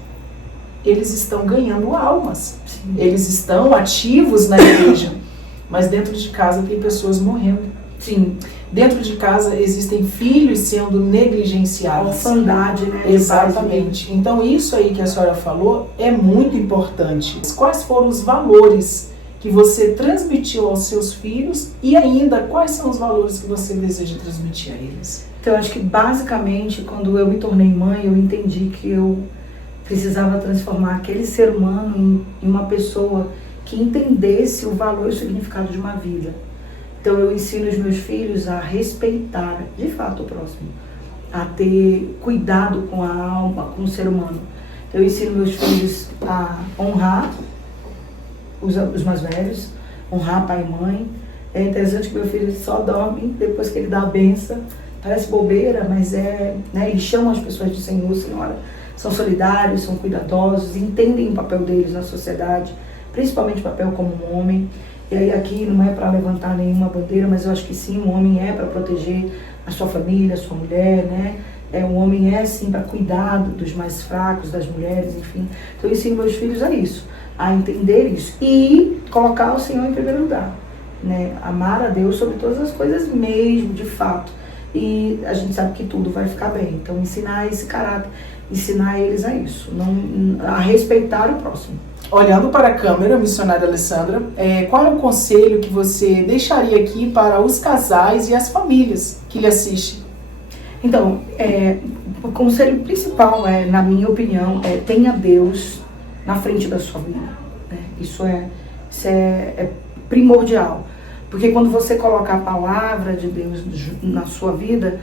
eles estão ganhando almas. Sim. Eles estão ativos na igreja. Mas dentro de casa tem pessoas morrendo. Sim. Dentro de casa existem filhos sendo negligenciados. Orfandade, né? Exatamente. Então isso aí que a senhora falou é muito importante. Quais foram os valores que você transmitiu aos seus filhos e ainda quais são os valores que você deseja transmitir a eles? Então eu acho que basicamente quando eu me tornei mãe eu entendi que eu precisava transformar aquele ser humano em uma pessoa que entendesse o valor e o significado de uma vida. Então eu ensino os meus filhos a respeitar, de fato, o próximo, a ter cuidado com a alma, com o ser humano. Então eu ensino meus filhos a honrar os mais velhos, honrar pai e mãe. É interessante que meu filho só dorme depois que ele dá a benção. Parece bobeira, mas eles chamam as pessoas de Senhor, Senhora. São solidários, são cuidadosos, entendem o papel deles na sociedade, principalmente o papel como um homem. E aí aqui não é para levantar nenhuma bandeira, mas eu acho que sim, o homem é para proteger a sua família, a sua mulher, né? O homem é sim para cuidar dos mais fracos, das mulheres, enfim. Então eu ensino meus filhos a isso, a entender isso e colocar o Senhor em primeiro lugar, né? Amar a Deus sobre todas as coisas mesmo, de fato. E a gente sabe que tudo vai ficar bem. Então ensinar esse caráter, ensinar eles a isso, a respeitar o próximo. Olhando para a câmera, missionária Alessandra, qual é o conselho que você deixaria aqui para os casais e as famílias que lhe assistem? Então, o conselho principal, na minha opinião, tenha Deus na frente da sua vida. Né? Isso é primordial. Porque quando você coloca a palavra de Deus na sua vida,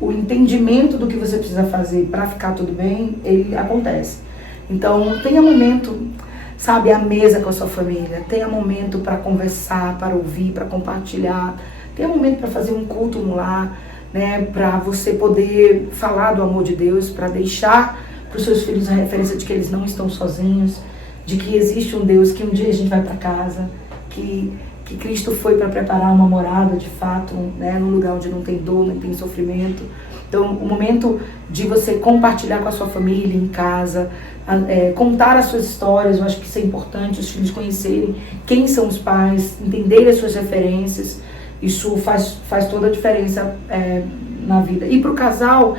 o entendimento do que você precisa fazer para ficar tudo bem, ele acontece. Então, tenha momento, sabe, à mesa com a sua família. Tenha momento para conversar, para ouvir, para compartilhar. Tenha momento para fazer um culto no lar, né, para você poder falar do amor de Deus, para deixar para os seus filhos a referência de que eles não estão sozinhos, de que existe um Deus, que um dia a gente vai para casa, que Cristo foi para preparar uma morada de fato, né, num lugar onde não tem dor, não tem sofrimento. Então, o momento de você compartilhar com a sua família em casa, contar as suas histórias, eu acho que isso é importante, os filhos conhecerem quem são os pais, entenderem as suas referências, isso faz toda a diferença na vida. E para o casal,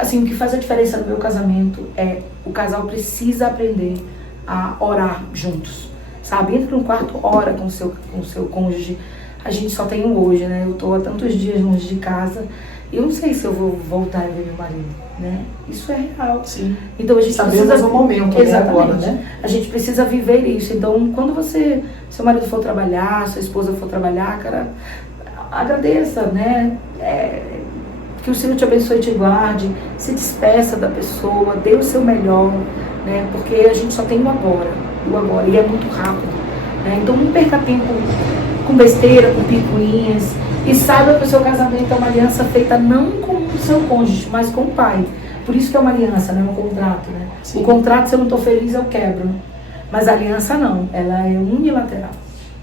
assim, o que faz a diferença no meu casamento o casal precisa aprender a orar juntos, sabe? Entra no quarto, ora com o seu cônjuge. A gente só tem um hoje, né? Eu estou há tantos dias longe de casa e eu não sei se eu vou voltar a ver meu marido, né? Isso é real. Sim. Então a gente precisa o momento, exatamente, agora, né? A gente precisa viver isso. Então, quando seu marido for trabalhar, sua esposa for trabalhar, cara, agradeça, né? Que o Senhor te abençoe e te guarde, se despeça da pessoa, dê o seu melhor, né? Porque a gente só tem o agora, e é muito rápido, né? Então não perca tempo com besteira, com picuinhas, e saiba que o seu casamento é uma aliança feita não com o seu cônjuge, mas com o pai. Por isso que é uma aliança, né? Um contrato, né? Sim. O contrato, se eu não estou feliz, eu quebro. Mas a aliança não, ela é unilateral,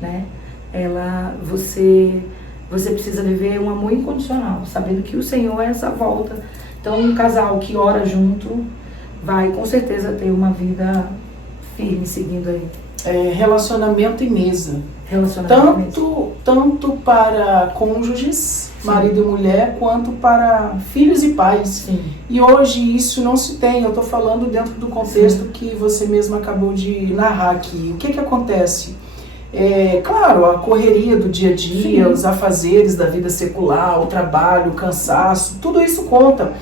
né? Você precisa viver um amor incondicional, sabendo que o Senhor é essa volta. Então, um casal que ora junto vai, com certeza, ter uma vida firme seguindo aí. Relacionamento e mesa. Tanto para cônjuges, marido e mulher, quanto para filhos e pais. Sim. E hoje isso não se tem. Eu estou falando dentro do contexto que você mesmo acabou de narrar aqui. O que acontece? Claro, a correria do dia a dia, os afazeres da vida secular, o trabalho, o cansaço, tudo isso conta.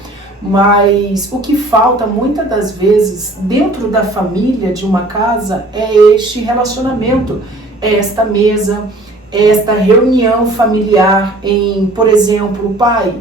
Mas o que falta muitas das vezes dentro da família de uma casa é este relacionamento, esta mesa, esta reunião familiar por exemplo, o pai,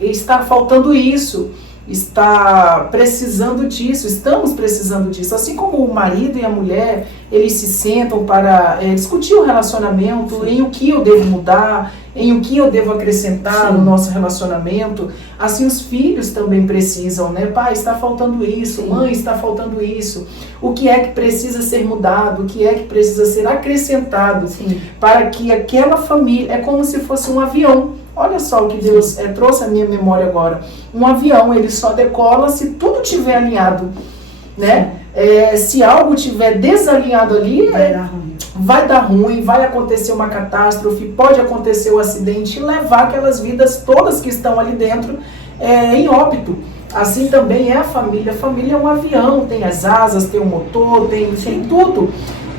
está faltando isso, está precisando disso, estamos precisando disso. Assim como o marido e a mulher, eles se sentam para discutir o relacionamento, em o que eu devo mudar, em o que eu devo acrescentar no nosso relacionamento. Assim os filhos também precisam, né? Pai, está faltando isso, mãe, está faltando isso. O que é que precisa ser mudado, o que é que precisa ser acrescentado para que aquela família, é como se fosse um avião. Olha só o que Deus trouxe à minha memória agora. Um avião, ele só decola se tudo estiver alinhado, né? Se algo estiver desalinhado ali, vai dar ruim, vai acontecer uma catástrofe, pode acontecer um acidente e levar aquelas vidas todas que estão ali dentro em óbito. Assim também é a família. A família é um avião, tem as asas, tem o motor, tem tudo.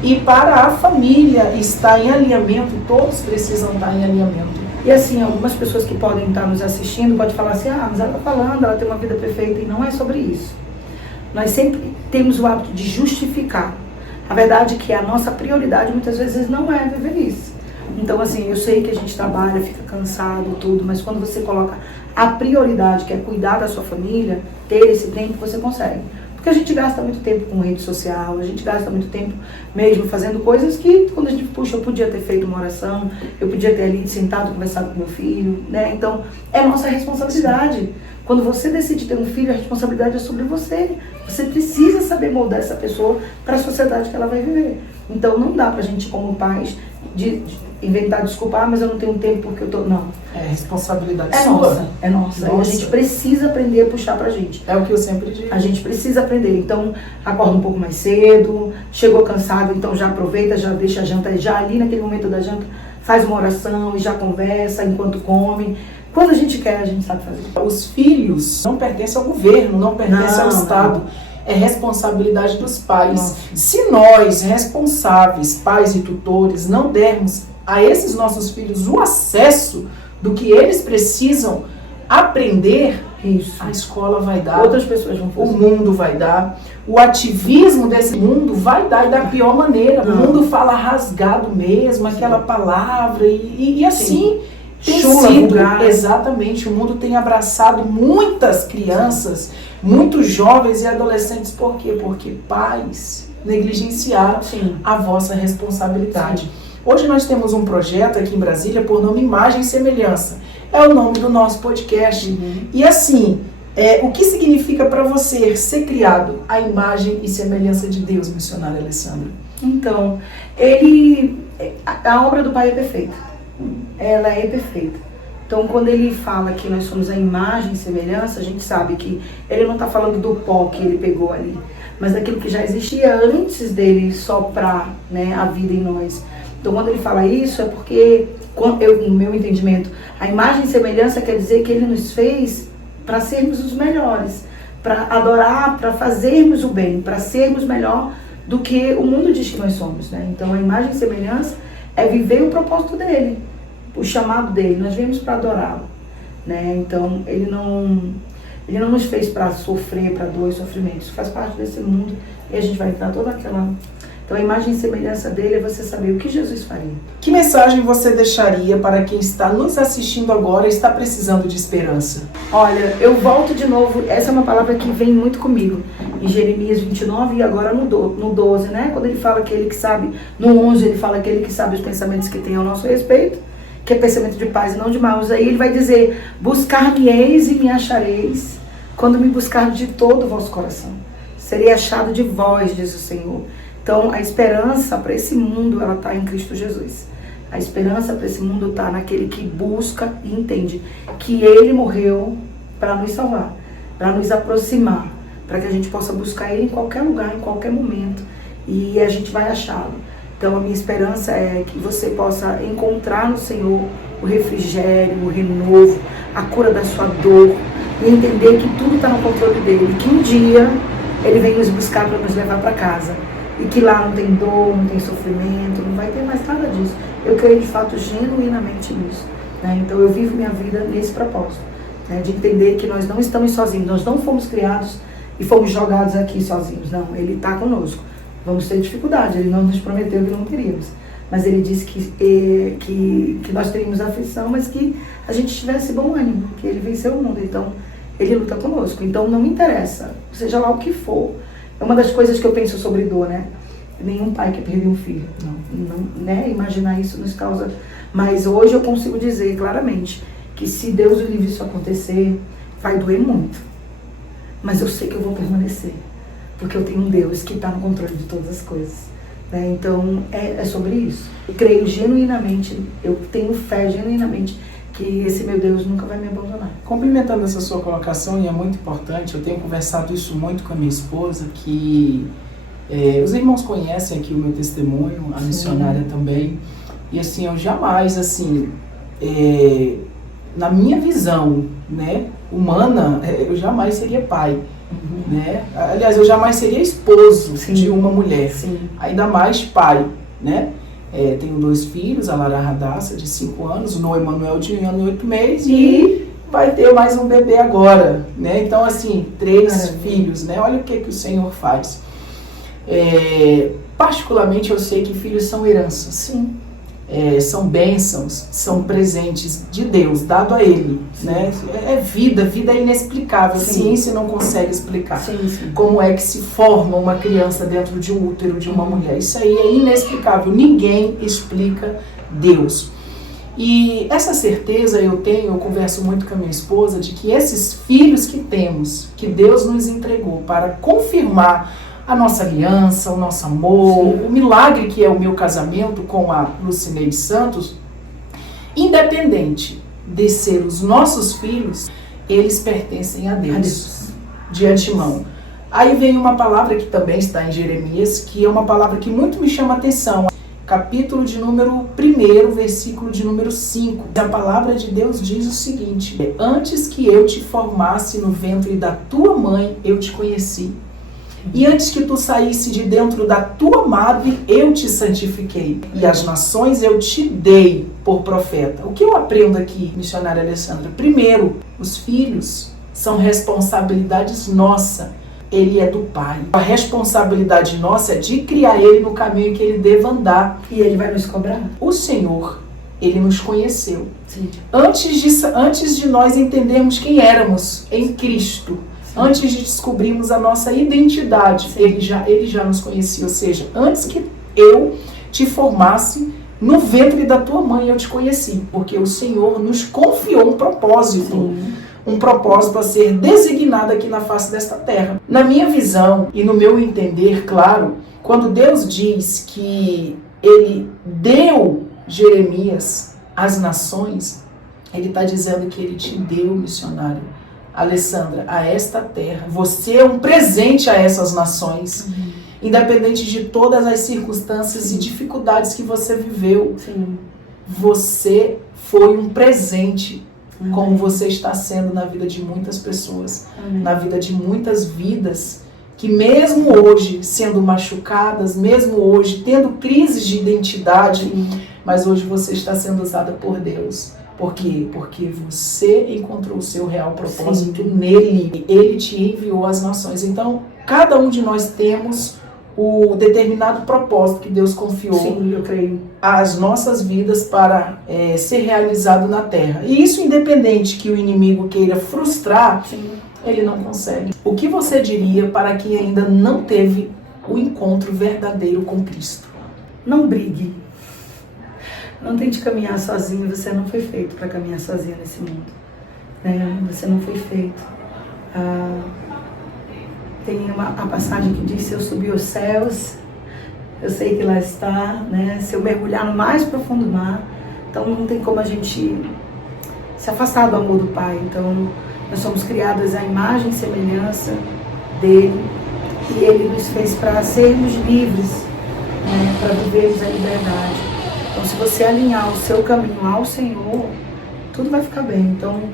E para a família estar em alinhamento, todos precisam estar em alinhamento. E assim, algumas pessoas que podem estar nos assistindo podem falar assim, mas ela está falando, ela tem uma vida perfeita, e não é sobre isso. Nós sempre temos o hábito de justificar. A verdade é que a nossa prioridade muitas vezes não é viver isso. Então, assim, eu sei que a gente trabalha, fica cansado, tudo, mas quando você coloca a prioridade, que é cuidar da sua família, ter esse tempo, você consegue. Porque a gente gasta muito tempo com rede social, a gente gasta muito tempo mesmo fazendo coisas que, quando a gente, puxa, eu podia ter feito uma oração, eu podia ter ali sentado, conversado com meu filho, né? Então, é nossa responsabilidade. Quando você decide ter um filho, a responsabilidade é sobre você. Você precisa saber moldar essa pessoa para a sociedade que ela vai viver. Então, não dá pra gente, como pais, de inventar desculpa, mas eu não tenho tempo porque eu tô... Não. É responsabilidade É sua. nossa, é nossa. E a gente precisa aprender a puxar pra gente. É o que eu sempre digo. A gente precisa aprender. Então, acorda um pouco mais cedo, chegou cansado, então já aproveita, já deixa a janta, já ali naquele momento da janta, faz uma oração e já conversa enquanto come. Quando a gente quer, a gente sabe fazer. Os filhos não pertencem ao governo, não pertencem ao Estado. É responsabilidade dos pais. Nossa. Se nós, responsáveis, pais e tutores, não dermos a esses nossos filhos o acesso do que eles precisam aprender, Isso. a escola vai dar, Outras pessoas vão fazer. o mundo vai dar, o ativismo desse mundo vai dar e da pior maneira. O mundo fala rasgado mesmo, aquela palavra, e assim tem Chula, sido. vulgar. Exatamente, o mundo tem abraçado muitas crianças, muitos jovens e adolescentes. Por quê? Porque pais negligenciaram a vossa responsabilidade. Sim. Hoje nós temos um projeto aqui em Brasília por nome Imagem e Semelhança. É o nome do nosso podcast. E assim, o que significa para você ser criado à imagem e semelhança de Deus, missionária Alessandra? Então, a obra do Pai é perfeita. Ela é perfeita. Então, quando ele fala que nós somos a imagem e semelhança, a gente sabe que ele não está falando do pó que ele pegou ali, mas daquilo que já existia antes dele soprar, né, a vida em nós. Então, quando ele fala isso, é porque, no meu entendimento, a imagem e semelhança quer dizer que ele nos fez para sermos os melhores, para adorar, para fazermos o bem, para sermos melhor do que o mundo diz que nós somos, né? Então, a imagem e semelhança é viver o propósito dele, o chamado dele. Nós viemos para adorá-lo, né? Então, ele não nos fez para sofrer, para dor e sofrimento. Isso faz parte desse mundo e a gente vai entrar toda aquela... Então, a imagem e semelhança dele é você saber o que Jesus faria. Que mensagem você deixaria para quem está nos assistindo agora e está precisando de esperança? Olha, eu volto de novo, essa é uma palavra que vem muito comigo, em Jeremias 29 e agora no 12, né? Quando ele fala aquele que sabe, no 11 ele fala aquele que sabe os pensamentos que tem ao nosso respeito, que é pensamento de paz e não de maus. Aí ele vai dizer, buscar-me-eis e me achareis, quando me buscar de todo o vosso coração. Serei achado de vós, diz o Senhor. Então, a esperança para esse mundo, ela está em Cristo Jesus. A esperança para esse mundo está naquele que busca e entende que Ele morreu para nos salvar, para nos aproximar, para que a gente possa buscar Ele em qualquer lugar, em qualquer momento, e a gente vai achá-lo. Então, a minha esperança é que você possa encontrar no Senhor o refrigério, o renovo, a cura da sua dor, e entender que tudo está no controle dEle, que um dia Ele vem nos buscar para nos levar para casa. E que lá não tem dor, não tem sofrimento, não vai ter mais nada disso. Eu creio de fato genuinamente nisso, né? Então eu vivo minha vida nesse propósito, né? De entender que nós não estamos sozinhos, nós não fomos criados e fomos jogados aqui sozinhos, não. Ele está conosco. Vamos ter dificuldade, Ele não nos prometeu que não teríamos. Mas Ele disse que nós teríamos aflição, mas que a gente tivesse bom ânimo, que Ele venceu o mundo. Então Ele luta conosco. Então não me interessa, seja lá o que for. É uma das coisas que eu penso sobre dor, né? Nenhum pai quer perder um filho. Não, né? Imaginar isso nos causa... Mas hoje eu consigo dizer claramente que se Deus o livre isso acontecer, vai doer muito. Mas eu sei que eu vou permanecer. Porque eu tenho um Deus que está no controle de todas as coisas. Né? Então, é sobre isso. Eu creio genuinamente, eu tenho fé genuinamente que esse meu Deus nunca vai me abandonar. Complementando essa sua colocação, e é muito importante, eu tenho conversado isso muito com a minha esposa, que os irmãos conhecem aqui o meu testemunho, a missionária também, e assim, eu jamais, assim, na minha visão, né, humana, eu jamais seria pai, né? Aliás, eu jamais seria esposo de uma mulher, ainda mais pai, né? Tenho 2 filhos, a Lara Radassa, de 5 anos, o Noah Emanuel, de 1 ano e 8 meses, e vai ter mais um bebê agora, né? Então, assim, 3 filhos, né? Olha o que o Senhor faz. Particularmente, eu sei que filhos são heranças. Sim. são bênçãos, são presentes de Deus, dado a Ele, né? É vida é inexplicável, a ciência não consegue explicar como é que se forma uma criança dentro de um útero de uma mulher. Isso aí é inexplicável, ninguém explica Deus. E essa certeza eu converso muito com a minha esposa, de que esses filhos que temos, que Deus nos entregou para confirmar a nossa aliança, o nosso amor, o milagre que é o meu casamento com a Lucineide Santos, independente de ser os nossos filhos, eles pertencem a Deus, de antemão. Aí vem uma palavra que também está em Jeremias, que é uma palavra que muito me chama a atenção. Capítulo de número 1, versículo de número 5. A palavra de Deus diz o seguinte: antes que eu te formasse no ventre da tua mãe, eu te conheci. E antes que tu saísse de dentro da tua madre, eu te santifiquei. E as nações eu te dei por profeta. O que eu aprendo aqui, missionária Alessandra? Primeiro, os filhos são responsabilidades nossa. Ele é do Pai. A responsabilidade nossa é de criar ele no caminho que ele deva andar. E ele vai nos cobrar? O Senhor, ele nos conheceu. Antes de nós entendermos quem éramos em Cristo, antes de descobrirmos a nossa identidade, ele já nos conhecia. Ou seja, antes que eu te formasse no ventre da tua mãe, eu te conheci. Porque o Senhor nos confiou um propósito. Um propósito a ser designado aqui na face desta terra. Na minha visão e no meu entender, claro, quando Deus diz que ele deu Jeremias às nações, ele está dizendo que ele te deu, missionário Alessandra, a esta terra. Você é um presente a essas nações, independente de todas as circunstâncias e dificuldades que você viveu. Você foi um presente, como você está sendo na vida de muitas pessoas, na vida de muitas vidas, que mesmo hoje sendo machucadas, mesmo hoje tendo crises de identidade, mas hoje você está sendo usada por Deus. Por quê? Porque você encontrou o seu real propósito nele. Ele te enviou às nações. Então, cada um de nós temos o determinado propósito que Deus confiou às nossas vidas para ser realizado na terra. E isso independente que o inimigo queira frustrar, ele não consegue. O que você diria para quem ainda não teve o encontro verdadeiro com Cristo? Não brigue. Não tente caminhar sozinho. Você não foi feito para caminhar sozinho nesse mundo. Você não foi feito. Tem a passagem que diz: se eu subir aos céus, eu sei que lá está, né? Se eu mergulhar no mais profundo mar, então não tem como a gente se afastar do amor do Pai. Então nós somos criadas à imagem e semelhança dele, e ele nos fez para sermos livres, né? Para vivermos a liberdade. Então, se você alinhar o seu caminho ao Senhor, tudo vai ficar bem. Então,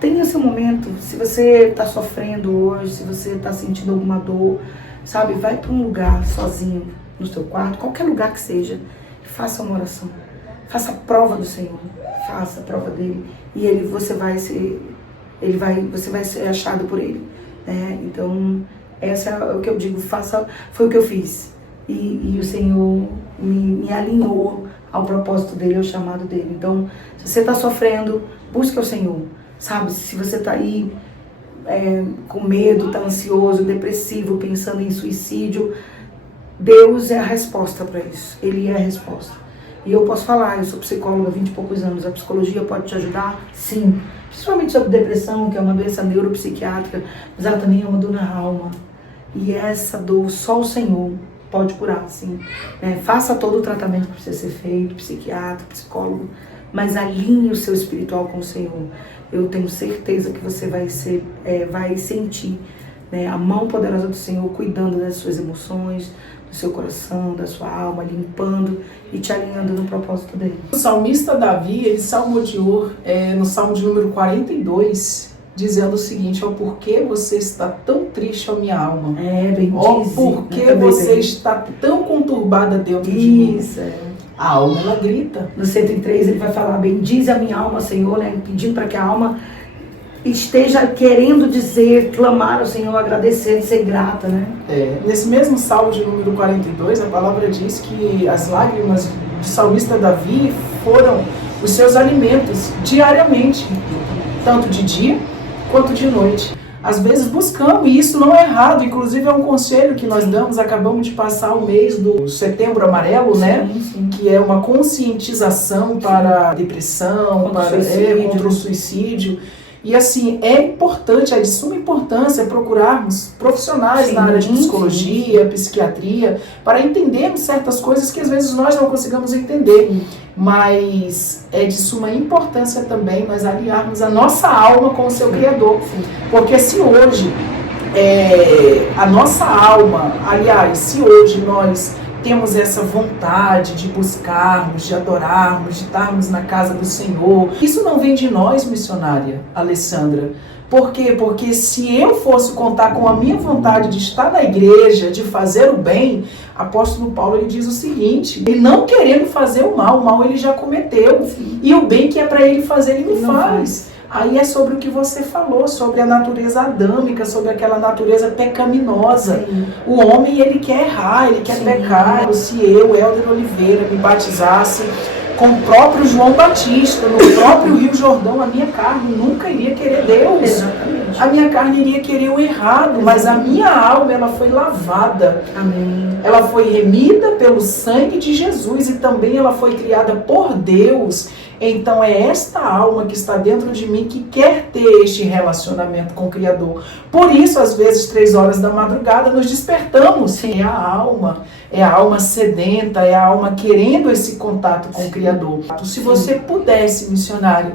tenha seu momento. Se você está sofrendo hoje, se você está sentindo alguma dor, sabe, vai para um lugar sozinho, no seu quarto, qualquer lugar que seja, e faça uma oração. Faça a prova do Senhor, faça a prova dele, e você vai ser achado por ele, né? Então, essa é o que eu digo, foi o que eu fiz. E o Senhor me alinhou ao propósito dele, ao chamado dele. Então, se você está sofrendo, busque o Senhor. Sabe, se você está aí com medo, está ansioso, depressivo, pensando em suicídio, Deus é a resposta para isso. Ele é a resposta. E eu posso falar, eu sou psicóloga há 20 e poucos anos, a psicologia pode te ajudar? Sim. Principalmente sobre depressão, que é uma doença neuropsiquiátrica, mas ela também é uma dor na alma. E essa dor, só o Senhor pode curar, sim. Faça todo o tratamento que precisa ser feito, psiquiatra, psicólogo, mas alinhe o seu espiritual com o Senhor. Eu tenho certeza que você vai sentir, né, a mão poderosa do Senhor cuidando das suas emoções, do seu coração, da sua alma, limpando e te alinhando no propósito dele. O salmista Davi, ele salmodiou no Salmo de número 42, dizendo o seguinte: ó, por que você está tão triste, ó minha alma? Ó, por que você está tão conturbada dentro de mim? Isso, A alma, ela grita. No 103 ele vai falar: bendize a minha alma, Senhor, né? Pedindo para que a alma esteja querendo dizer, clamar ao Senhor, agradecer, ser grata, né? Nesse mesmo Salmo de número 42, a palavra diz que as lágrimas do salmista Davi foram os seus alimentos diariamente, tanto de dia quanto de noite. Às vezes buscamos, e isso não é errado, inclusive é um conselho que nós damos, acabamos de passar o mês do Setembro Amarelo, né? Sim. Que é uma conscientização para a depressão, contra o suicídio. E assim, é importante, é de suma importância procurarmos profissionais na área de psicologia, psiquiatria, para entendermos certas coisas que às vezes nós não conseguimos entender. Mas é de suma importância também nós aliarmos a nossa alma com o seu Criador. Porque se hoje a nossa alma, aliás, se hoje nós temos essa vontade de buscarmos, de adorarmos, de estarmos na casa do Senhor, isso não vem de nós, missionária Alessandra. Por quê? Porque se eu fosse contar com a minha vontade de estar na igreja, de fazer o bem, apóstolo Paulo ele diz o seguinte, ele não querendo fazer o mal ele já cometeu. E o bem que é para ele fazer, ele não faz. Aí é sobre o que você falou, sobre a natureza adâmica, sobre aquela natureza pecaminosa. Sim. O homem, ele quer errar, ele quer pecar. Se eu, Helder Oliveira, me batizasse com o próprio João Batista, no próprio Rio Jordão, a minha carne nunca iria querer Deus. Exatamente. A minha carne iria querer o errado, mas a minha alma, ela foi lavada. Amém. Ela foi remida pelo sangue de Jesus e também ela foi criada por Deus. Então é esta alma que está dentro de mim que quer ter este relacionamento com o Criador. Por isso, às vezes, 3 horas da madrugada, nos despertamos. Sim, é a alma sedenta, é a alma querendo esse contato com o Criador. Se você pudesse, missionário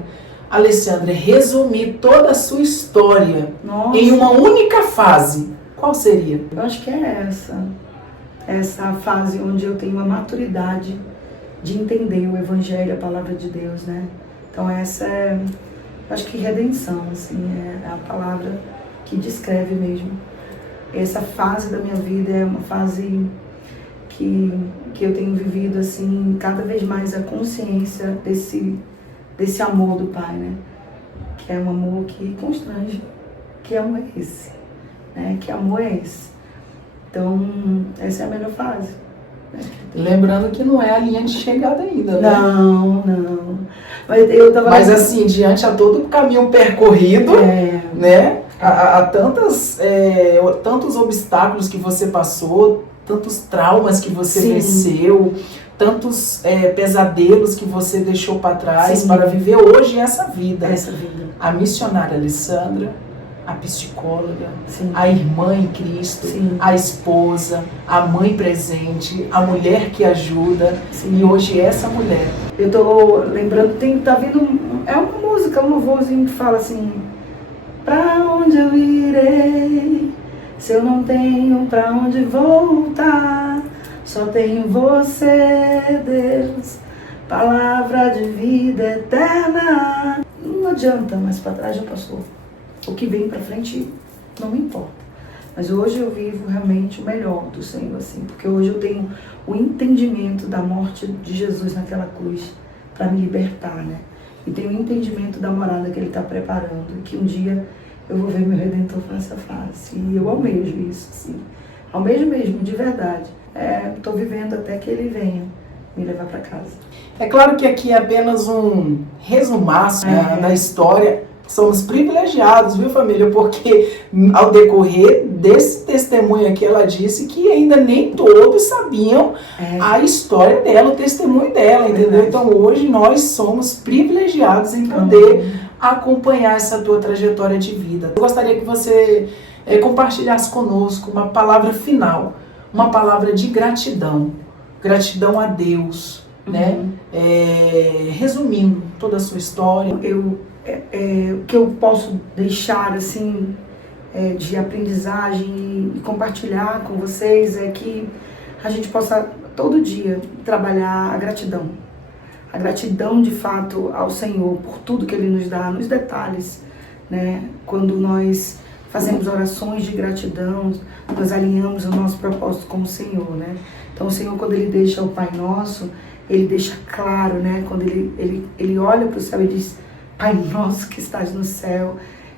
Alessandra, resumir toda a sua história em uma única fase, qual seria? Eu acho que é essa fase onde eu tenho a maturidade de entender o Evangelho, a Palavra de Deus, né? Então essa acho que redenção, assim, é a palavra que descreve mesmo. Essa fase da minha vida é uma fase que eu tenho vivido, assim, cada vez mais a consciência desse amor do Pai, né? Que é um amor que constrange. Que amor é esse? Né? Que amor é esse? Então, essa é a melhor fase. Lembrando que não é a linha de chegada ainda, né? Não. Mas assim, diante a todo o caminho percorrido, né? Há tantos obstáculos que você passou, tantos traumas que você venceu, tantos pesadelos que você deixou para trás para viver hoje essa vida. A missionária Alessandra, a psicóloga, a irmã em Cristo, a esposa, a mãe presente, a mulher que ajuda, e hoje essa mulher. Eu tô lembrando, tá vindo, é uma música, um louvorzinho que fala assim: pra onde eu irei, se eu não tenho pra onde voltar, só tenho você, Deus, palavra de vida eterna. Não adianta, mas pra trás já passou. O que vem pra frente não me importa. Mas hoje eu vivo realmente o melhor do Senhor, assim, porque hoje eu tenho o entendimento da morte de Jesus naquela cruz para me libertar, né? E tenho o entendimento da morada que Ele está preparando, e que um dia eu vou ver meu Redentor face a face. E eu almejo isso, assim. Almejo mesmo, de verdade. Estou vivendo até que Ele venha me levar para casa. É claro que aqui é apenas um resumaço da história. Somos privilegiados, viu, família? Porque ao decorrer desse testemunho aqui, ela disse que ainda nem todos sabiam a história dela, o testemunho dela, entendeu? Então hoje nós somos privilegiados em poder acompanhar essa tua trajetória de vida. Eu gostaria que você compartilhasse conosco uma palavra final, uma palavra de gratidão. Gratidão a Deus, né? Resumindo toda a sua história. O que eu posso deixar assim de aprendizagem e compartilhar com vocês é que a gente possa todo dia trabalhar a gratidão de fato ao Senhor por tudo que Ele nos dá, nos detalhes, né? Quando nós fazemos orações de gratidão, nós alinhamos o nosso propósito com o Senhor, né? Então o Senhor, quando Ele deixa o Pai Nosso, Ele deixa claro, né? Quando ele olha para o céu e diz: Pai nosso que estás no céu,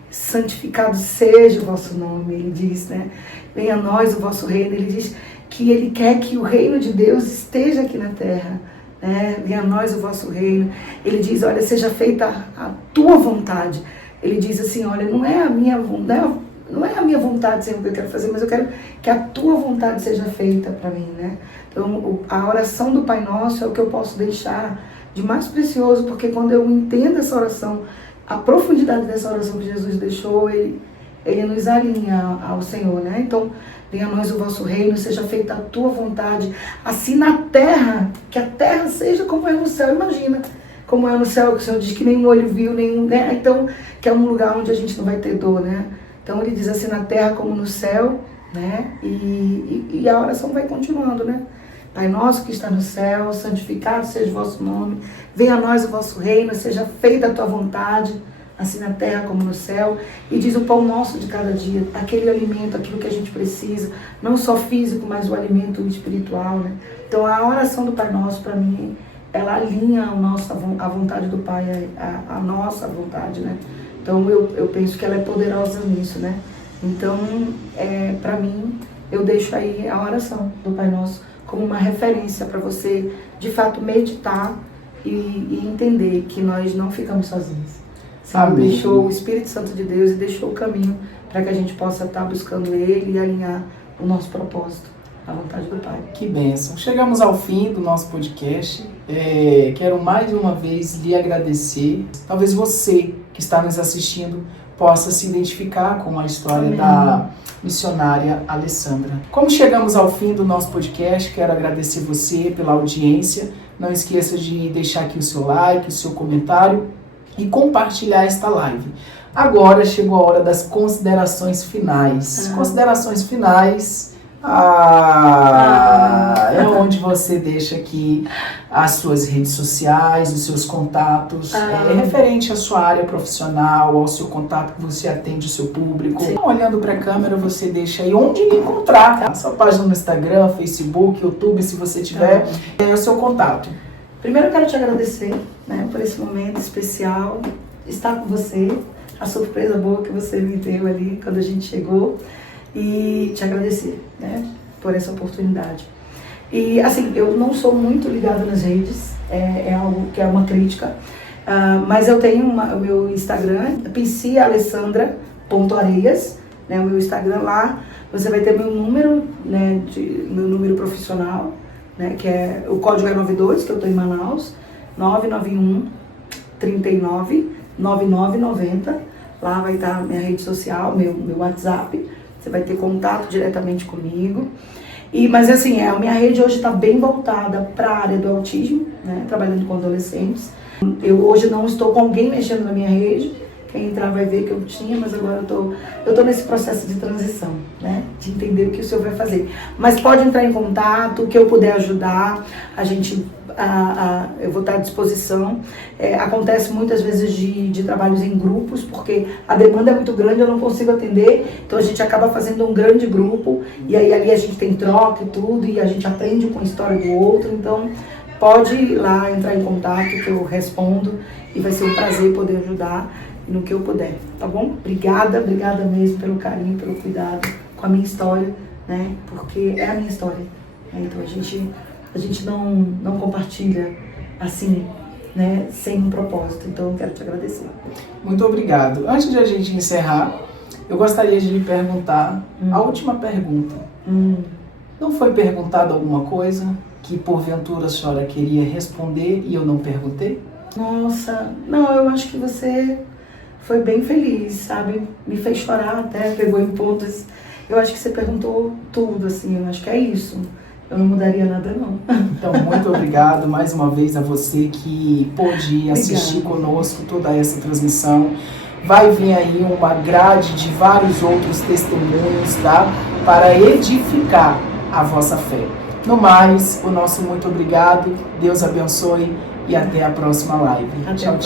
santificado seja o vosso nome, Ele diz, né? Venha a nós o vosso reino. Ele diz que Ele quer que o reino de Deus esteja aqui na terra, né? Venha a nós o vosso reino. Ele diz, olha, seja feita a tua vontade. Ele diz assim, olha, não é a minha vontade, Senhor, que eu quero fazer, mas eu quero que a tua vontade seja feita para mim, né? Então, a oração do Pai Nosso é o que eu posso deixar de mais precioso, porque quando eu entendo essa oração, a profundidade dessa oração que Jesus deixou, ele nos alinha ao Senhor, né? Então, venha a nós o vosso reino, seja feita a tua vontade, assim na terra, que a terra seja como é no céu. Imagina como é no céu, que o Senhor diz que nenhum olho viu, nenhum, né? Então, que é um lugar onde a gente não vai ter dor, né? Então, ele diz assim, na terra como no céu, né? E a oração vai continuando, né? Pai nosso que está no céu, santificado seja o vosso nome, venha a nós o vosso reino, seja feita a tua vontade, assim na terra como no céu. E diz o pão nosso de cada dia, aquele alimento, aquilo que a gente precisa, não só físico, mas o alimento espiritual, né? Então a oração do Pai Nosso, para mim, ela alinha a vontade do Pai, a nossa vontade, né? Então eu penso que ela é poderosa nisso, né? Então, para mim, eu deixo aí a oração do Pai Nosso como uma referência para você, de fato, meditar e entender que nós não ficamos sozinhos. Sabe? Deixou o Espírito Santo de Deus e deixou o caminho para que a gente possa estar buscando Ele e alinhar o nosso propósito, a vontade do Pai. Que bênção. Chegamos ao fim do nosso podcast. Quero mais uma vez lhe agradecer. Talvez você que está nos assistindo possa se identificar com a história Amém. Da missionária Alessandra. Como chegamos ao fim do nosso podcast, quero agradecer você pela audiência. Não esqueça de deixar aqui o seu like, o seu comentário e compartilhar esta live. Agora chegou a hora das considerações finais. Considerações finais é onde você deixa aqui as suas redes sociais, os seus contatos, referente à sua área profissional, ao seu contato que você atende o seu público. Sim. Olhando para a câmera, você deixa aí onde me encontrar, tá? Sua página no Instagram, Facebook, YouTube, se você tiver, o seu contato. Primeiro eu quero te agradecer, né, por esse momento especial, estar com você, a surpresa boa que você me deu ali quando a gente chegou, e te agradecer, né, por essa oportunidade. E assim, eu não sou muito ligada nas redes, é algo que é uma crítica, mas eu tenho o meu Instagram, psialessandra.areias, né, o meu Instagram lá, você vai ter meu número, né, meu número profissional, né, que é o código é 92, que eu estou em Manaus, 991 39 9990. Lá vai estar minha rede social, meu WhatsApp. Você vai ter contato diretamente comigo. Mas assim, a minha rede hoje está bem voltada para a área do autismo, né, trabalhando com adolescentes. Eu hoje não estou com alguém mexendo na minha rede. Quem entrar vai ver que eu tinha, mas agora eu tô nesse processo de transição, né? De entender o que o senhor vai fazer. Mas pode entrar em contato, o que eu puder ajudar, eu vou estar à disposição. Acontece muitas vezes de trabalhos em grupos, porque a demanda é muito grande, eu não consigo atender, então a gente acaba fazendo um grande grupo, e aí ali a gente tem troca e tudo, e a gente aprende com a história do outro, então pode ir lá, entrar em contato, que eu respondo, e vai ser um prazer poder ajudar no que eu puder, tá bom? Obrigada mesmo pelo carinho, pelo cuidado com a minha história, né? Porque é a minha história, né? Então a gente não compartilha assim, né? Sem um propósito. Então eu quero te agradecer. Muito obrigado. Antes de a gente encerrar, eu gostaria de lhe perguntar a última pergunta. Não foi perguntado alguma coisa que porventura a senhora queria responder e eu não perguntei? Nossa, não, eu acho que você foi bem feliz, sabe? Me fez chorar até, pegou em pontos. Eu acho que você perguntou tudo, assim, eu acho que é isso. Eu não mudaria nada, não. Então, muito obrigado mais uma vez a você que pôde assistir conosco toda essa transmissão. Vai vir aí uma grade de vários outros testemunhos, tá? Para edificar a vossa fé. No mais, o nosso muito obrigado. Deus abençoe e até a próxima live. Tchau.